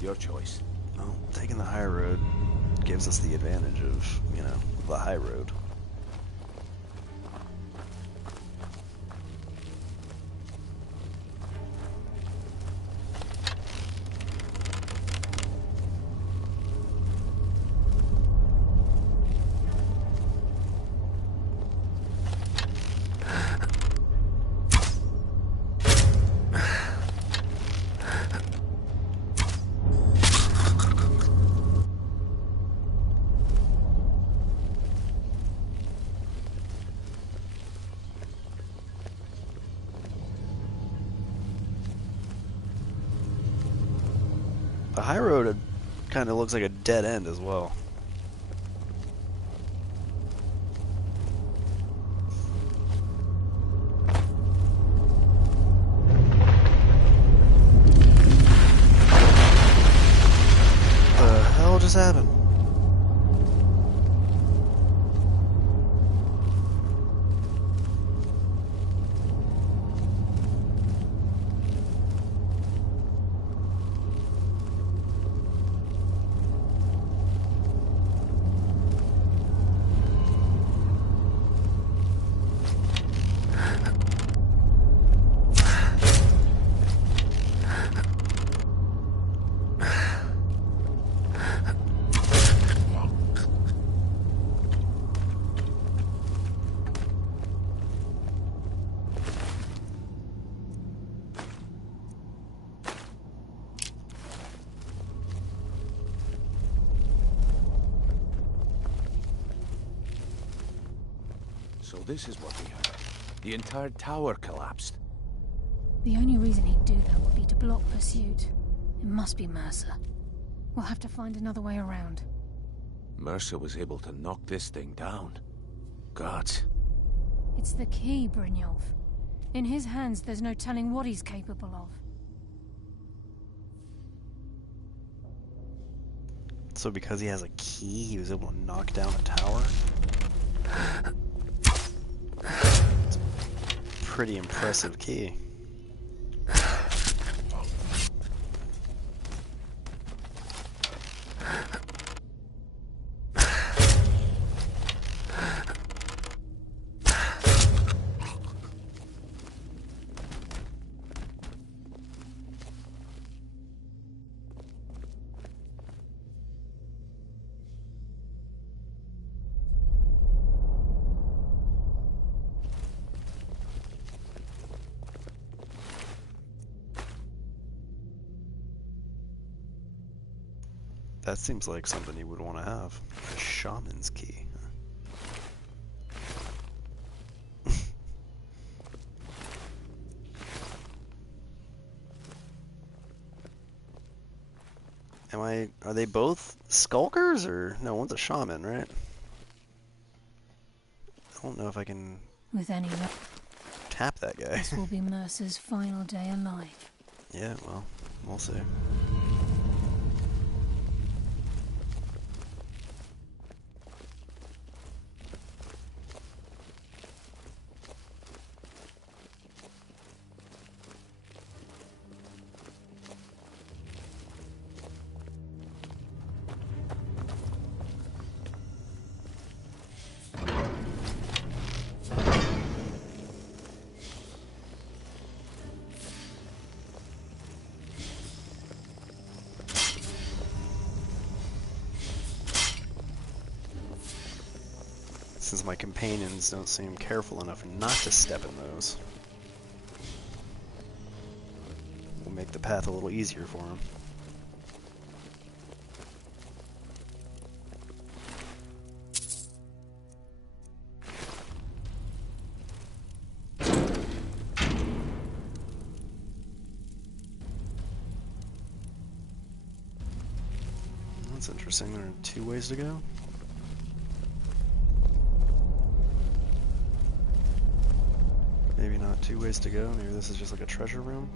Your choice. Well, taking the high road gives us the advantage of, you know, the high road. The high road kind of looks like a dead end as well. What the hell just happened? So this is what we heard. The entire tower collapsed. The only reason he'd do that would be to block pursuit. It must be Mercer. We'll have to find another way around. Mercer was able to knock this thing down. Gods. It's the key, Brynjolf. In his hands, there's no telling what he's capable of. So because he has a key, he was able to knock down a tower? It's a pretty impressive key. That seems like something you would want to have. A shaman's key. Are they both skulkers, or no? One's a shaman, right? I don't know if I can With any luck, tap that guy. this will be Mercer's final day alive. Yeah, well, we'll see. Since my companions don't seem careful enough not to step in those, we'll make the path a little easier for them. That's interesting. There are 2 ways to go. Maybe not 2 ways to go. Maybe this is just like a treasure room.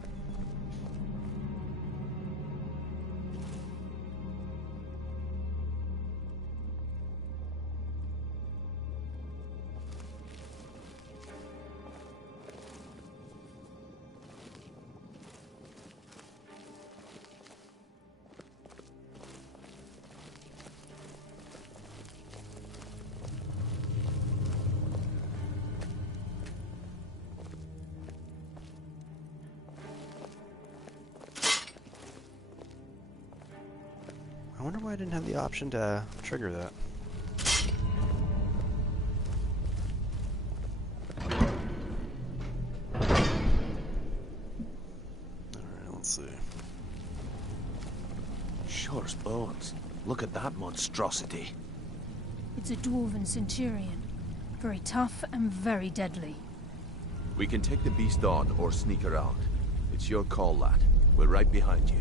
I wonder why I didn't have the option to trigger that. Alright, let's see. Sure as bones. Look at that monstrosity. It's a dwarven centurion. Very tough and very deadly. We can take the beast on or sneak around. It's your call, lad. We're right behind you.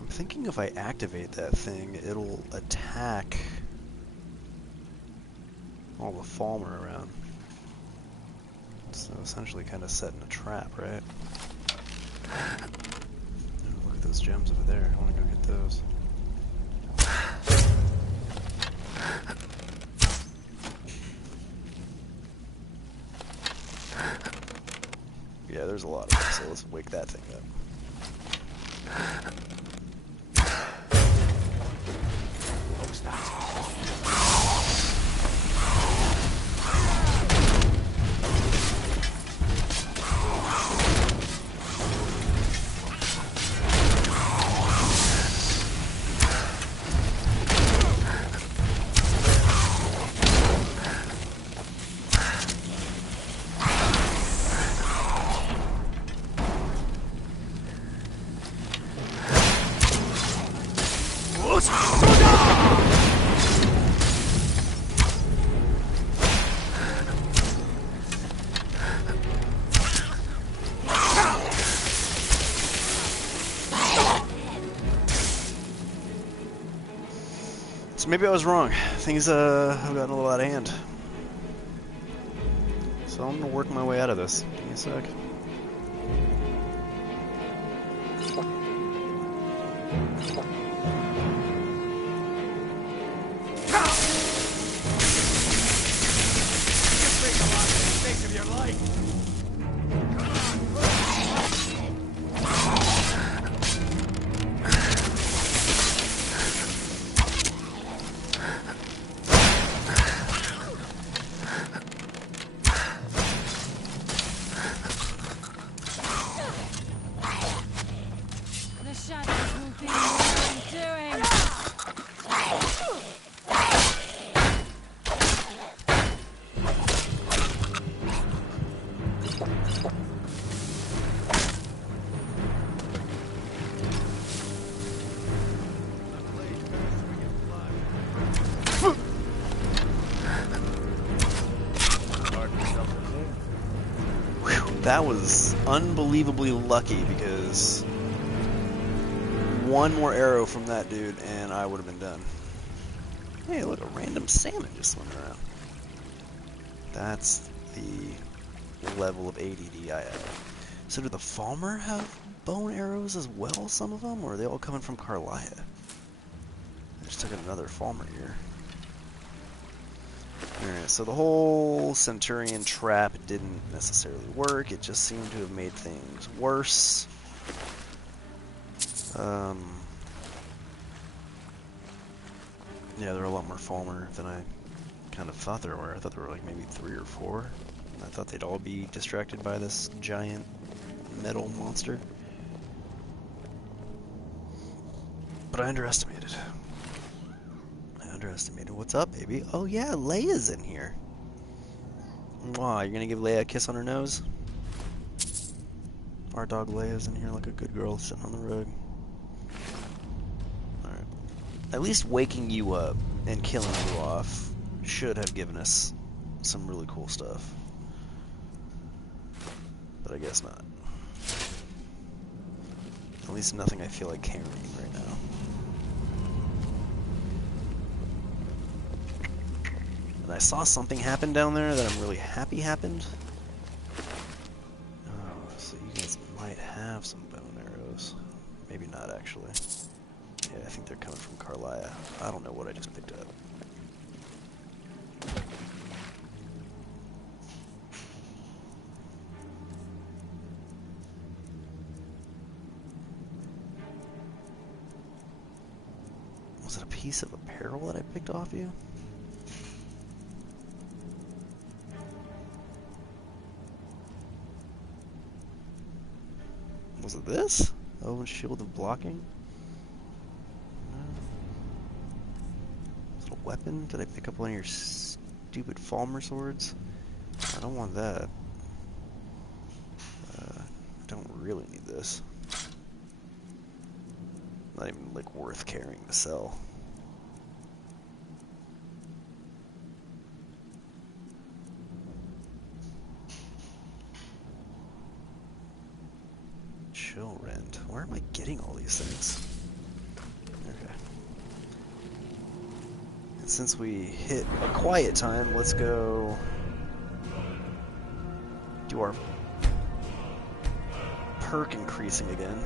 I'm thinking if I activate that thing, it'll attack all the Falmer around. So essentially kind of setting a trap, right? Oh, look at those gems over there. I want to go get those. Yeah, there's a lot of them, so let's wake that thing up. What's that? So maybe I was wrong. Things have gotten a little out of hand. So I'm gonna work my way out of this. Give me a sec. That was unbelievably lucky because one more arrow from that dude and I would have been done. Hey, look, a random salmon just swimming around. That's the level of ADD I have. So do the Falmer have bow and arrows as well, some of them? Or are they all coming from Karliah? I just took another Falmer here. Alright, so the whole Centurion trap didn't necessarily work. It just seemed to have made things worse. Yeah, there are a lot more Falmer than I kind of thought there were. I thought there were like maybe 3 or 4. I thought they'd all be distracted by this giant metal monster. But I underestimated. What's up, baby? Oh yeah, Leia's in here. Aw, you're gonna give Leia a kiss on her nose? Our dog Leia's in here like a good girl sitting on the rug. Alright. At least waking you up and killing you off should have given us some really cool stuff. But I guess not. At least nothing I feel like carrying right now. And I saw something happen down there that I'm really happy happened. Oh, so you guys might have some bow and arrows. Maybe not, actually. Yeah, I think they're coming from Karliah. I don't know what I just picked up. Was it a piece of apparel that I picked off you? Was it this? Oh, shield of blocking? No. Is it a weapon? Did I pick up one of your stupid Falmer swords? I don't want that. I don't really need this. Not even, like, worth carrying to sell. Chill rent. Where am I getting all these things? Okay. And since we hit a quiet time, let's go do our perk increasing again.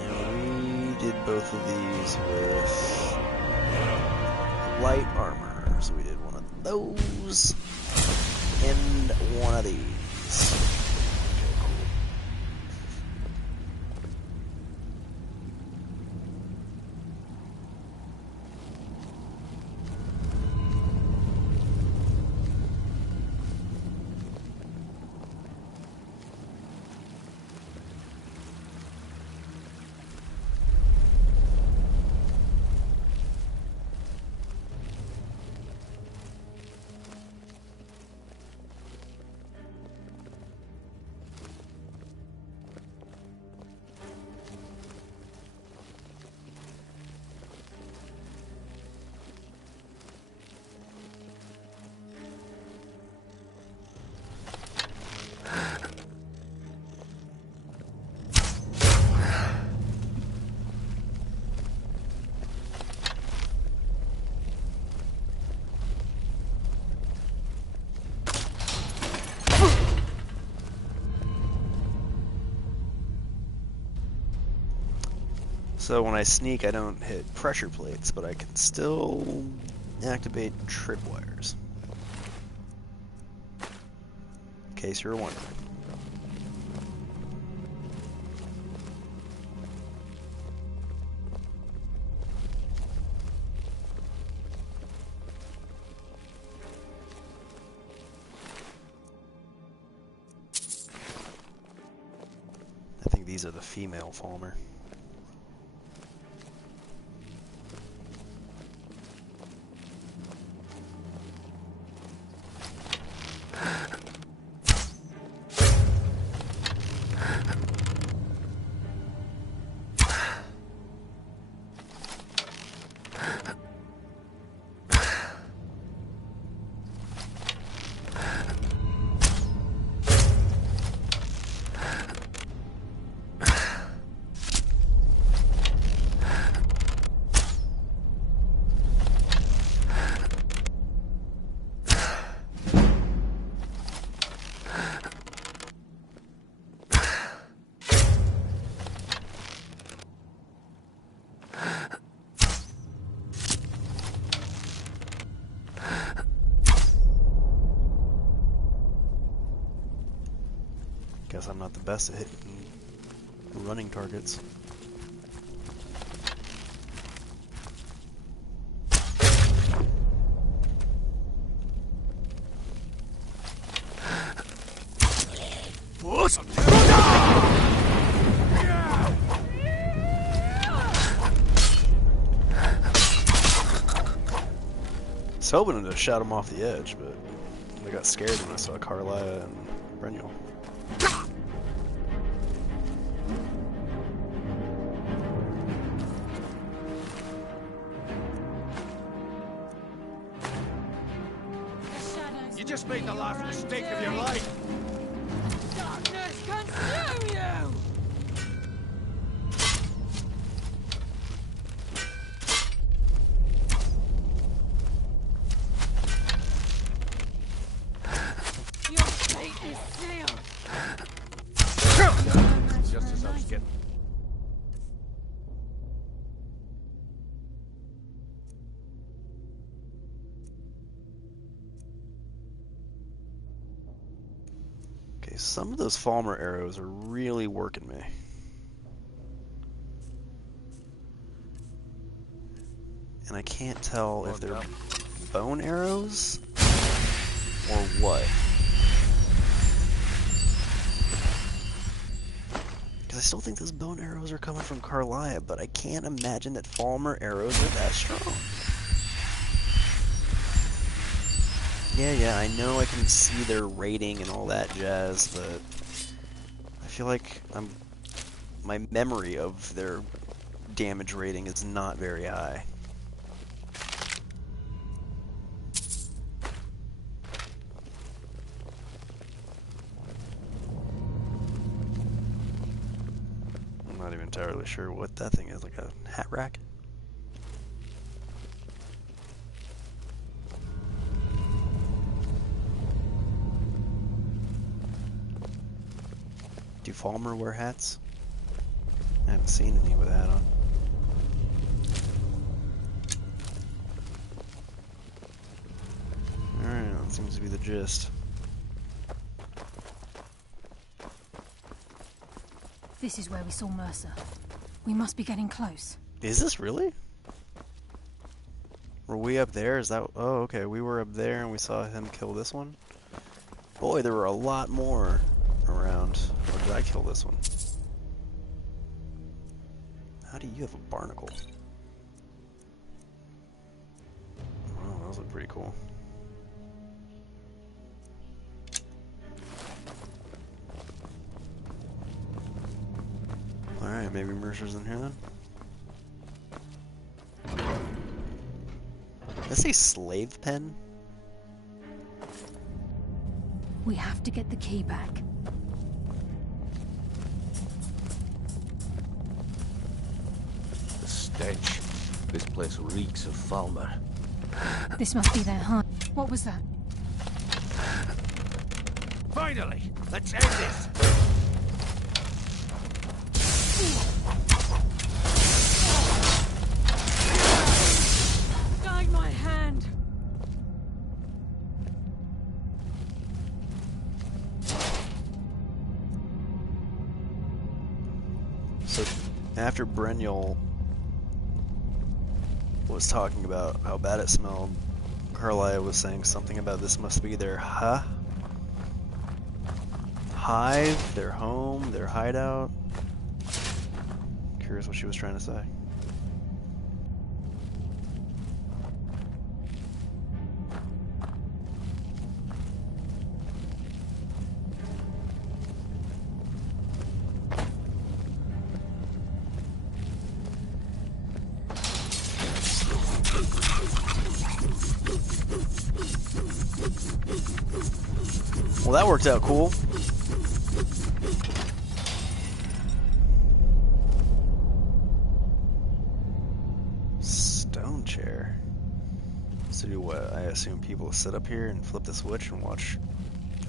And we did both of these with light armor. So we did one of those and one of these. So when I sneak, I don't hit pressure plates, but I can still activate tripwires. In case you're wondering. I think these are the female Falmer. guess I'm not the best at hitting running targets. I was hoping to shout him off the edge, but I got scared when I saw Karliah and Brynjolf. You just made the last mistake of your life. Darkness consume you! Your fate is sealed! Just as I was getting... Okay, some of those Falmer arrows are really working me. And I can't tell if they're bone arrows or what. Because I still think those bone arrows are coming from Karliah, but I can't imagine that Falmer arrows are that strong. Yeah, I know I can see their rating and all that jazz, but I feel like my memory of their damage rating is not very high. I'm not even entirely sure what that thing is, like a hat rack? Do Falmer wear hats? I haven't seen any with a hat on. Alright, that seems to be the gist. This is where we saw Mercer. We must be getting close. Is this really? Were we up there? Is that... Oh, okay. We were up there and we saw him kill this one? Boy, there were a lot more around. Or did I kill this one? How do you have a barnacle? Oh, those look pretty cool. Alright, maybe Mercer's in here then? Did I say slave pen? We have to get the key back. The stench. This place reeks of Falmer. This must be their hive. What was that? Finally! Let's end this! Guide my hand! So, after Brynjolf was talking about how bad it smelled, Karliah was saying something about this must be their hive, their home, their hideout. Curious what she was trying to say. Well, that worked out cool. Stone chair. So do what? I assume people sit up here and flip the switch and watch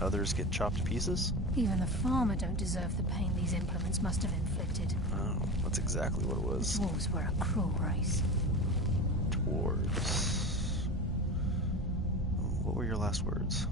others get chopped to pieces? Even the farmer don't deserve the pain these implements must have inflicted. Oh, that's exactly what it was. Dwarves were a cruel race. Dwarves. What were your last words?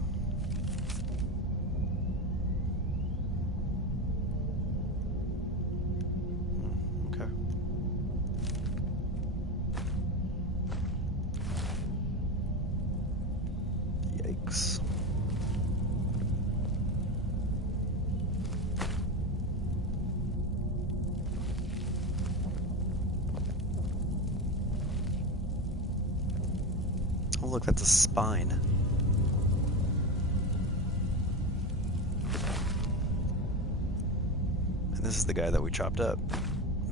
Oh look, that's a spine. And this is the guy that we chopped up.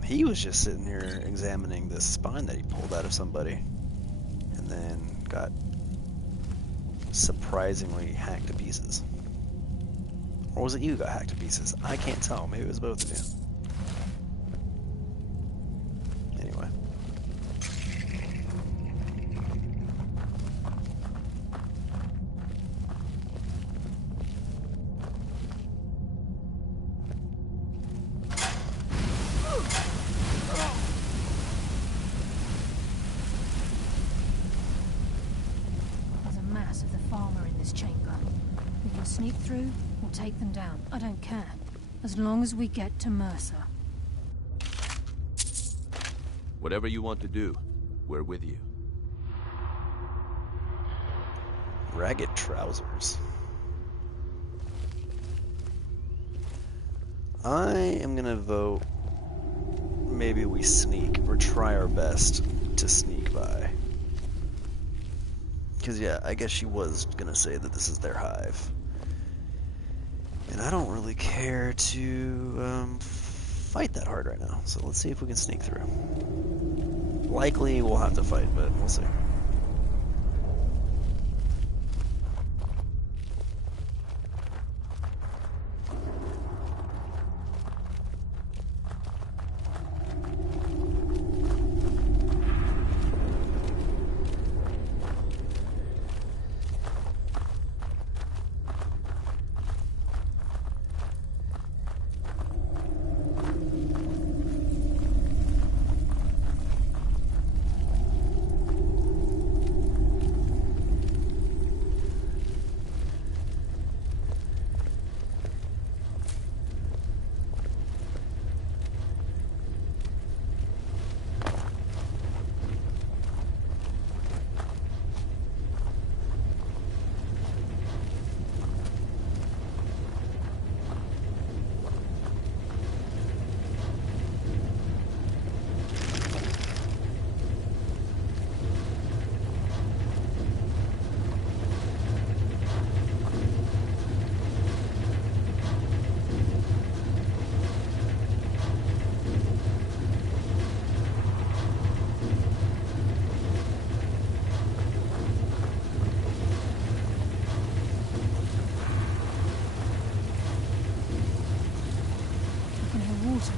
He was just sitting here examining this spine that he pulled out of somebody. And then got surprisingly hacked to pieces. Or was it you who got hacked to pieces? I can't tell. Maybe it was both of you. Anyway. There's a mass of the farmer in this chamber. We can sneak through or take them down. I don't care. As long as we get to Mercer. Whatever you want to do, we're with you. Ragged trousers. I am gonna vote maybe we sneak, or try our best to sneak by. Because, yeah, I guess she was gonna say that this is their hive. And I don't really care to fight that hard right now, so let's see if we can sneak through. Likely we'll have to fight, but we'll see.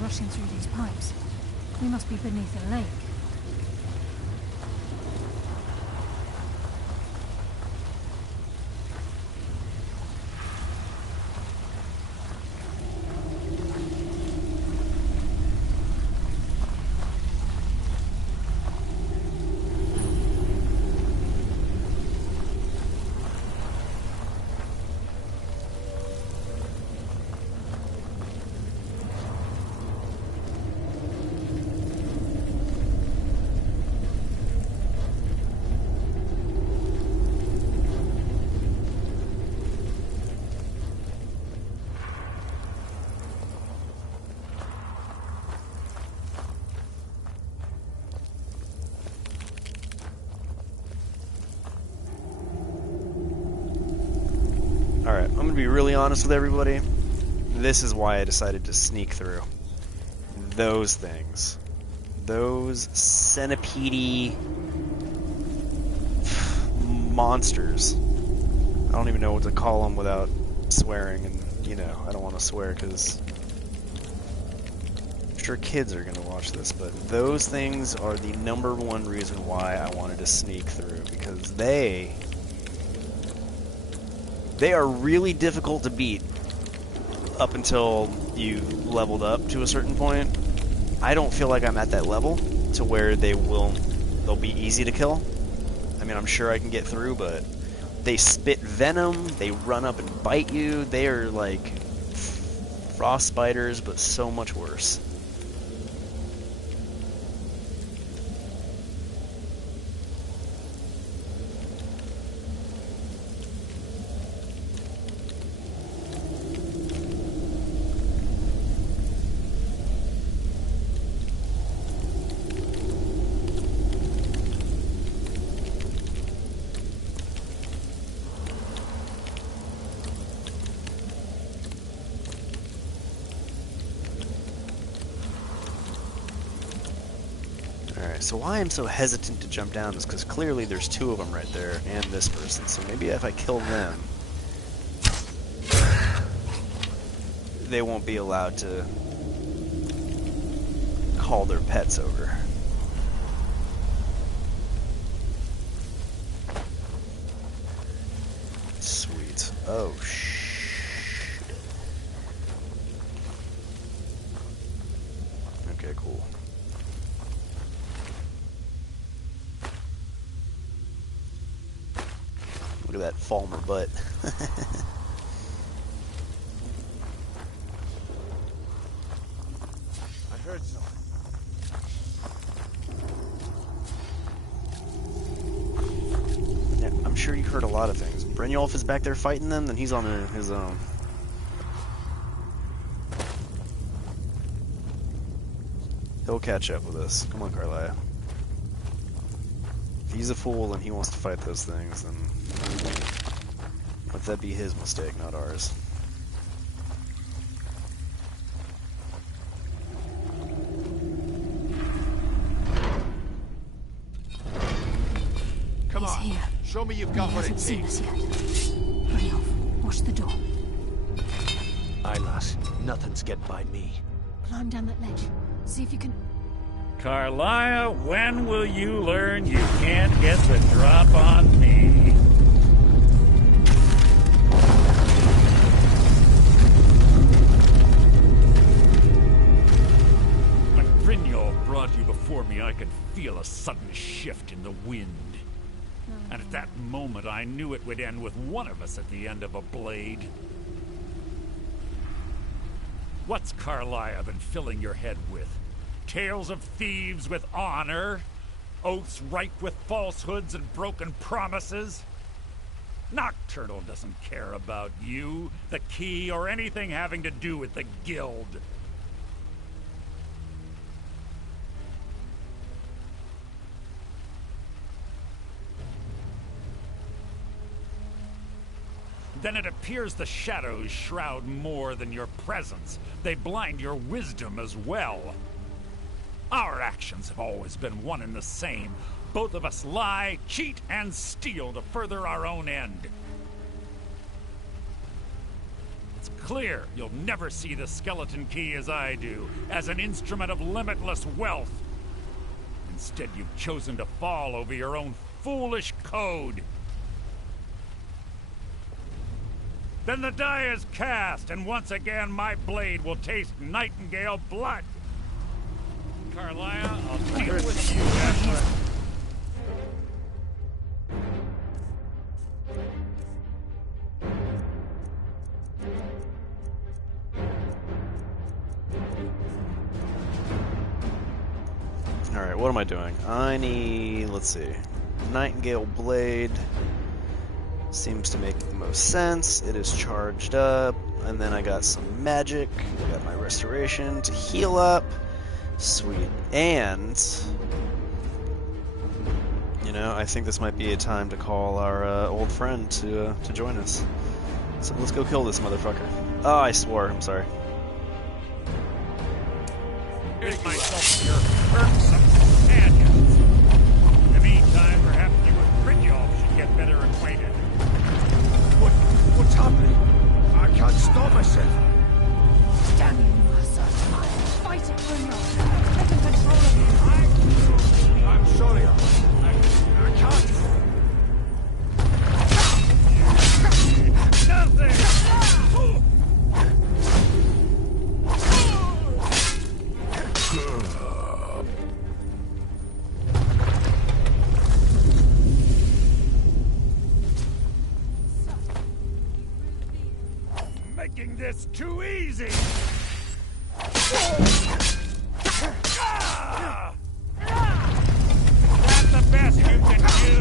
Rushing through these pipes. We must be beneath a lake. Alright, I'm gonna be really honest with everybody. This is why I decided to sneak through. Those things. Those centipede monsters. I don't even know what to call them without swearing, and, you know, I don't want to swear because I'm sure kids are gonna watch this, but those things are the #1 reason why I wanted to sneak through, because they are really difficult to beat up until you leveled up to a certain point. I don't feel like I'm at that level to where they'll be easy to kill. I mean, I'm sure I can get through, but they spit venom, they run up and bite you. They are like frost spiders, but so much worse. So why I'm so hesitant to jump down is because clearly there's two of them right there, and this person. So maybe if I kill them, they won't be allowed to call their pets over. Sweet. Oh, shit. Okay, cool. Look at that Falmer butt. I heard something. Yeah, I'm sure you heard a lot of things. Brynjolf is back there fighting them, then he's on his own. He'll catch up with us. Come on, Karliah. If he's a fool and he wants to fight those things, then let that be his mistake, not ours. Come He's on. here. Show me you've He got what it hasn't seen takes. us yet. Brynjolf, watch the door. Aye, lass. Nothing's getting by me. Climb down that ledge. See if you can... Karliah, when will you learn you can't get the drop on me? When Brynjolf brought you before me, I could feel a sudden shift in the wind. And at that moment, I knew it would end with one of us at the end of a blade. What's Karliah been filling your head with? Tales of thieves with honor? Oaths ripe with falsehoods and broken promises? Nocturnal doesn't care about you, the key, or anything having to do with the guild. Then it appears the shadows shroud more than your presence. They blind your wisdom as well. Our actions have always been one and the same. Both of us lie, cheat, and steal to further our own end. It's clear you'll never see the skeleton key as I do, as an instrument of limitless wealth. Instead, you've chosen to fall over your own foolish code. Then the die is cast, and once again my blade will taste Nightingale blood. Karliah, I'll deal with you after. Alright, what am I doing? I need, let's see, Nightingale blade. Seems to make the most sense. It is charged up, and then I got some magic. I got my restoration to heal up. Sweet. And, you know, I think this might be a time to call our old friend to join us. So let's go kill this motherfucker. Oh, I swore. I'm sorry. Here's myself your irksome companions. In the meantime, perhaps you and Brynjolf should get better acquainted. What's happening? I can't stop myself. Damn you, Mercer. Fight it, Brynjolf. Taking control of you. I'm sorry. I can't. Nothing! Making this too easy! That's the best you can do!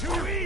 Too easy!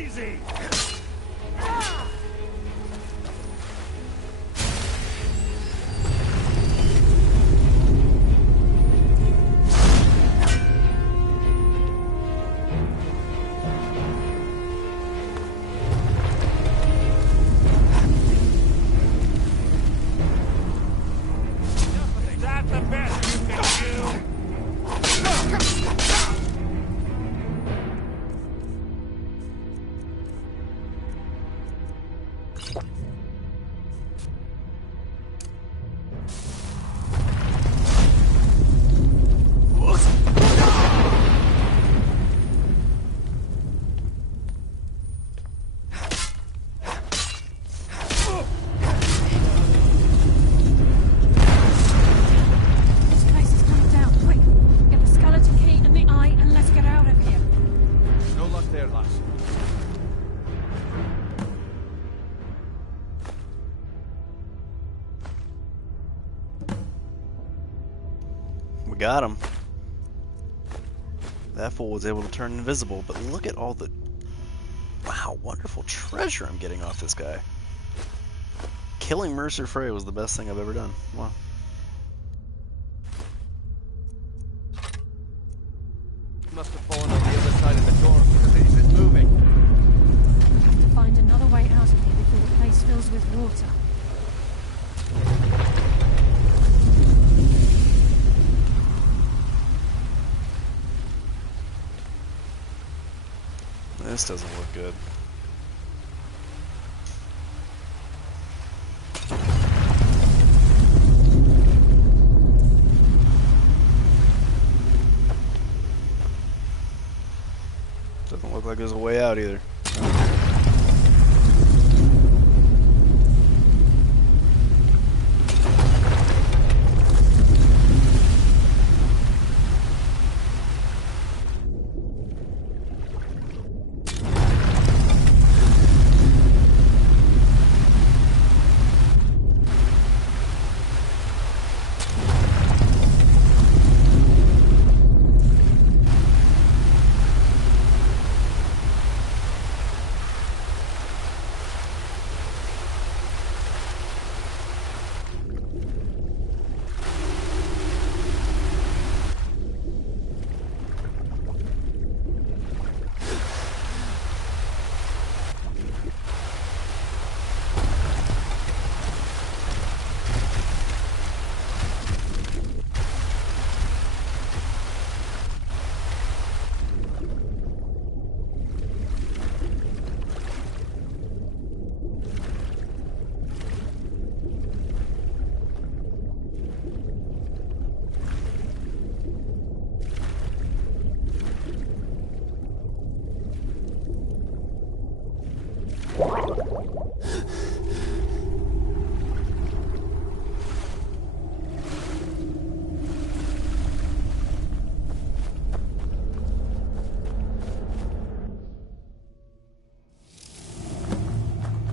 got him. That fool was able to turn invisible, but look at all the... Wow, wonderful treasure I'm getting off this guy. Killing Mercer Frey was the best thing I've ever done. Wow. He must have fallen on the other side of the door because it isn't moving. Find another way out of here before the place fills with water. This doesn't look good. Doesn't look like there's a way out either.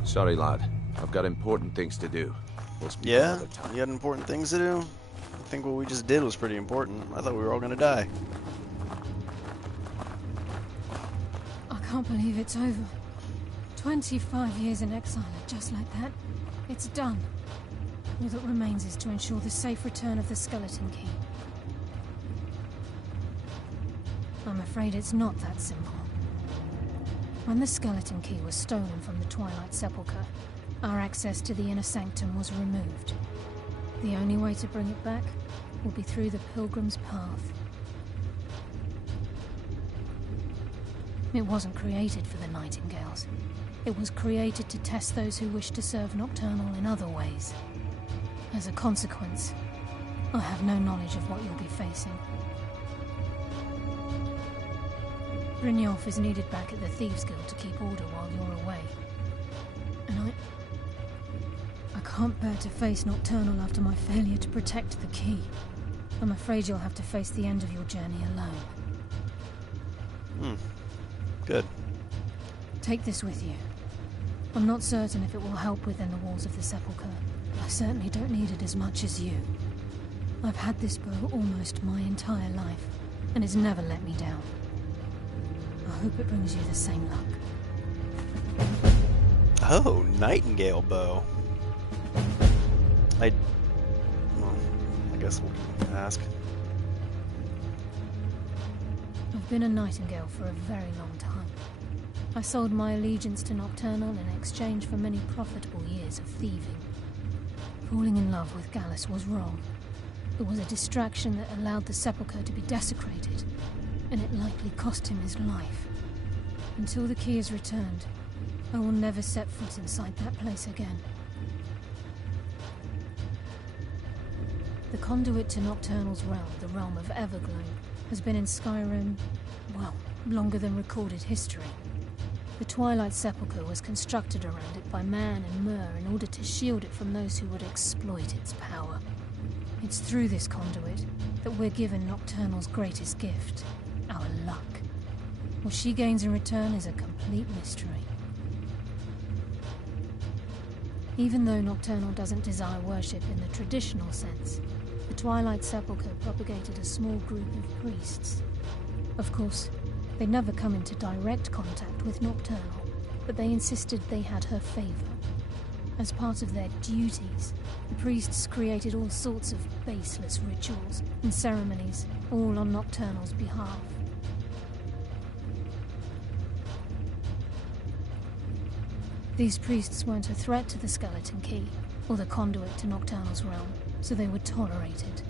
Sorry, lad. I've got important things to do. We'll speak Yeah? another time. You had important things to do? I think what we just did was pretty important. I thought we were all gonna die. I can't believe it's over. 25 years in exile, and just like that, it's done. All that remains is to ensure the safe return of the skeleton key. I'm afraid it's not that simple. When the skeleton key was stolen from the Twilight Sepulchre, our access to the inner sanctum was removed. The only way to bring it back will be through the Pilgrim's Path. It wasn't created for the Nightingales. It was created to test those who wish to serve Nocturnal in other ways. As a consequence, I have no knowledge of what you'll be facing. Brynjolf is needed back at the Thieves Guild to keep order while you're away. And I can't bear to face Nocturnal after my failure to protect the key. I'm afraid you'll have to face the end of your journey alone. Good. Take this with you. I'm not certain if it will help within the walls of the Sepulchre, but I certainly don't need it as much as you. I've had this bow almost my entire life, and it's never let me down. I hope it brings you the same luck. Oh, Nightingale bow. Well, I guess we'll ask. I've been a Nightingale for a very long time. I sold my allegiance to Nocturnal in exchange for many profitable years of thieving. Falling in love with Gallus was wrong. It was a distraction that allowed the Sepulchre to be desecrated, and it likely cost him his life. Until the key is returned, I will never set foot inside that place again. The conduit to Nocturnal's realm, the realm of Everglow, has been in Skyrim, well, longer than recorded history. The Twilight Sepulchre was constructed around it by Man and Mer in order to shield it from those who would exploit its power. It's through this conduit that we're given Nocturnal's greatest gift, our luck. What she gains in return is a complete mystery. Even though Nocturnal doesn't desire worship in the traditional sense, the Twilight Sepulchre propagated a small group of priests. Of course, they'd never come into direct contact with Nocturnal, but they insisted they had her favor. As part of their duties, the priests created all sorts of baseless rituals and ceremonies, all on Nocturnal's behalf. These priests weren't a threat to the Skeleton Key, or the conduit to Nocturnal's realm, so they were tolerated.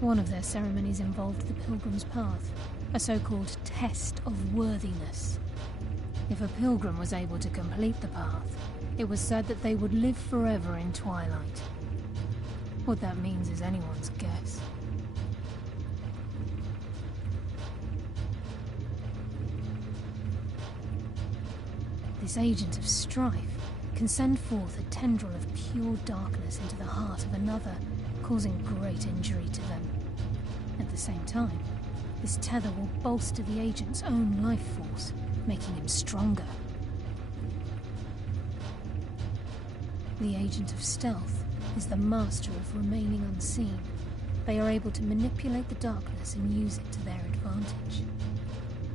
One of their ceremonies involved the Pilgrim's Path, a so-called test of worthiness. If a pilgrim was able to complete the path, it was said that they would live forever in Twilight. What that means is anyone's guess. This agent of strife can send forth a tendril of pure darkness into the heart of another, causing great injury to them. At the same time, this tether will bolster the agent's own life force, making him stronger. The agent of stealth is the master of remaining unseen. They are able to manipulate the darkness and use it to their advantage.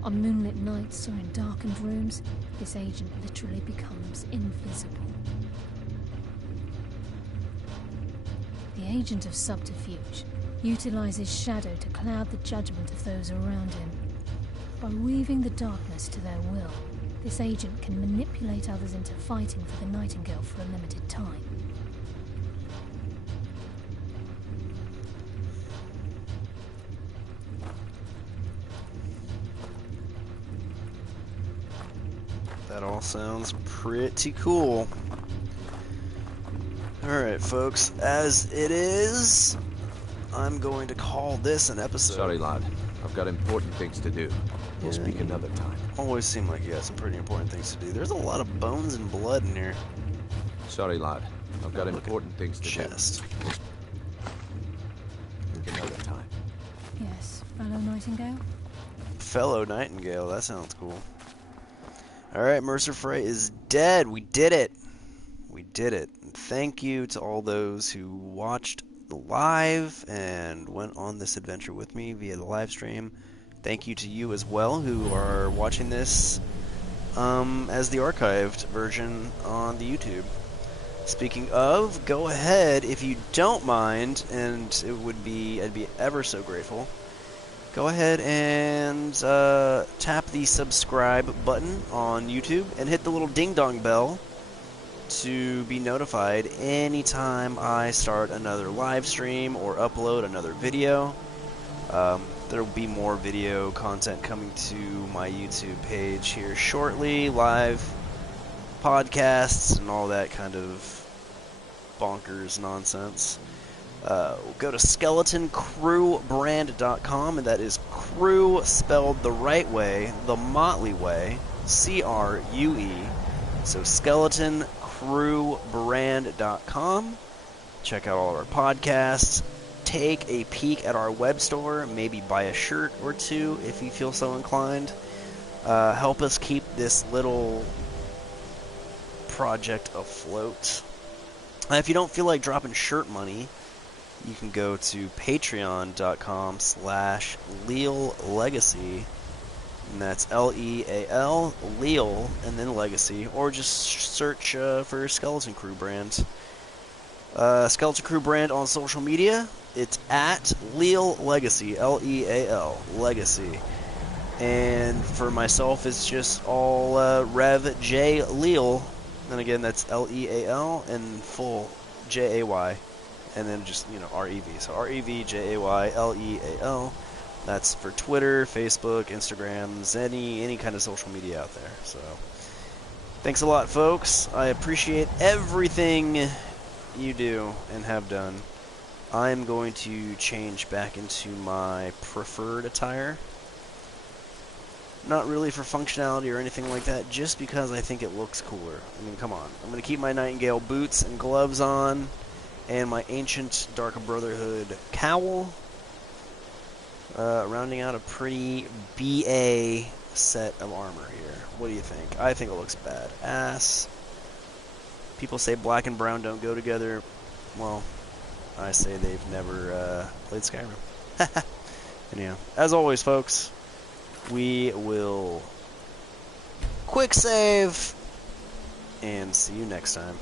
On moonlit nights or in darkened rooms, this agent literally becomes invisible. The agent of subterfuge utilizes shadow to cloud the judgment of those around him. By weaving the darkness to their will, this agent can manipulate others into fighting for the Nightingale for a limited time. That all sounds pretty cool. Alright, folks, as it is, I'm going to call this an episode. Sorry, lad. I've got important things to do. We'll speak another time. Always seem like you got some pretty important things to do. There's a lot of bones and blood in here. Sorry, lad. I've got important things to Chest. do. Another time. Yes, fellow Nightingale? Fellow Nightingale, that sounds cool. Alright, Mercer Frey is dead. We did it. We did it. And thank you to all those who watched the live and went on this adventure with me via the live stream. Thank you to you as well who are watching this as the archived version on the YouTube. Speaking of, go ahead if you don't mind, and I'd be ever so grateful. Go ahead and tap the subscribe button on YouTube and hit the little ding-dong bell to be notified anytime I start another live stream or upload another video. There will be more video content coming to my YouTube page here shortly, live podcasts and all that kind of bonkers nonsense. Go to SkeletonCrewBrand.com, and that is crew spelled the right way, the motley way, C-R-U-E. So SkeletonCrewBrand.com. Check out all of our podcasts. Take a peek at our web store. Maybe buy a shirt or two if you feel so inclined. Help us keep this little project afloat. If you don't feel like dropping shirt money, you can go to patreon.com/LealLegacy, and that's L-E-A-L, Leal, and then Legacy, or just search for Skeleton Crew Brand. Skeleton Crew Brand on social media, it's at Leal Legacy, L-E-A-L, Legacy. And for myself, it's just all Rev Jay Leal, and again, that's L-E-A-L, and full J-A-Y. And then just, R-E-V. So R-E-V-J-A-Y-L-E-A-L. That's for Twitter, Facebook, Instagrams, any kind of social media out there. So, thanks a lot, folks. I appreciate everything you do and have done. I'm going to change back into my preferred attire. Not really for functionality or anything like that, just because I think it looks cooler. I mean, come on. I'm going to keep my Nightingale boots and gloves on, and my ancient Dark Brotherhood cowl, rounding out a pretty BA set of armor here. What do you think? I think it looks badass. People say black and brown don't go together. Well, I say they've never played Skyrim. Anyhow, as always, folks, we will quick save and see you next time.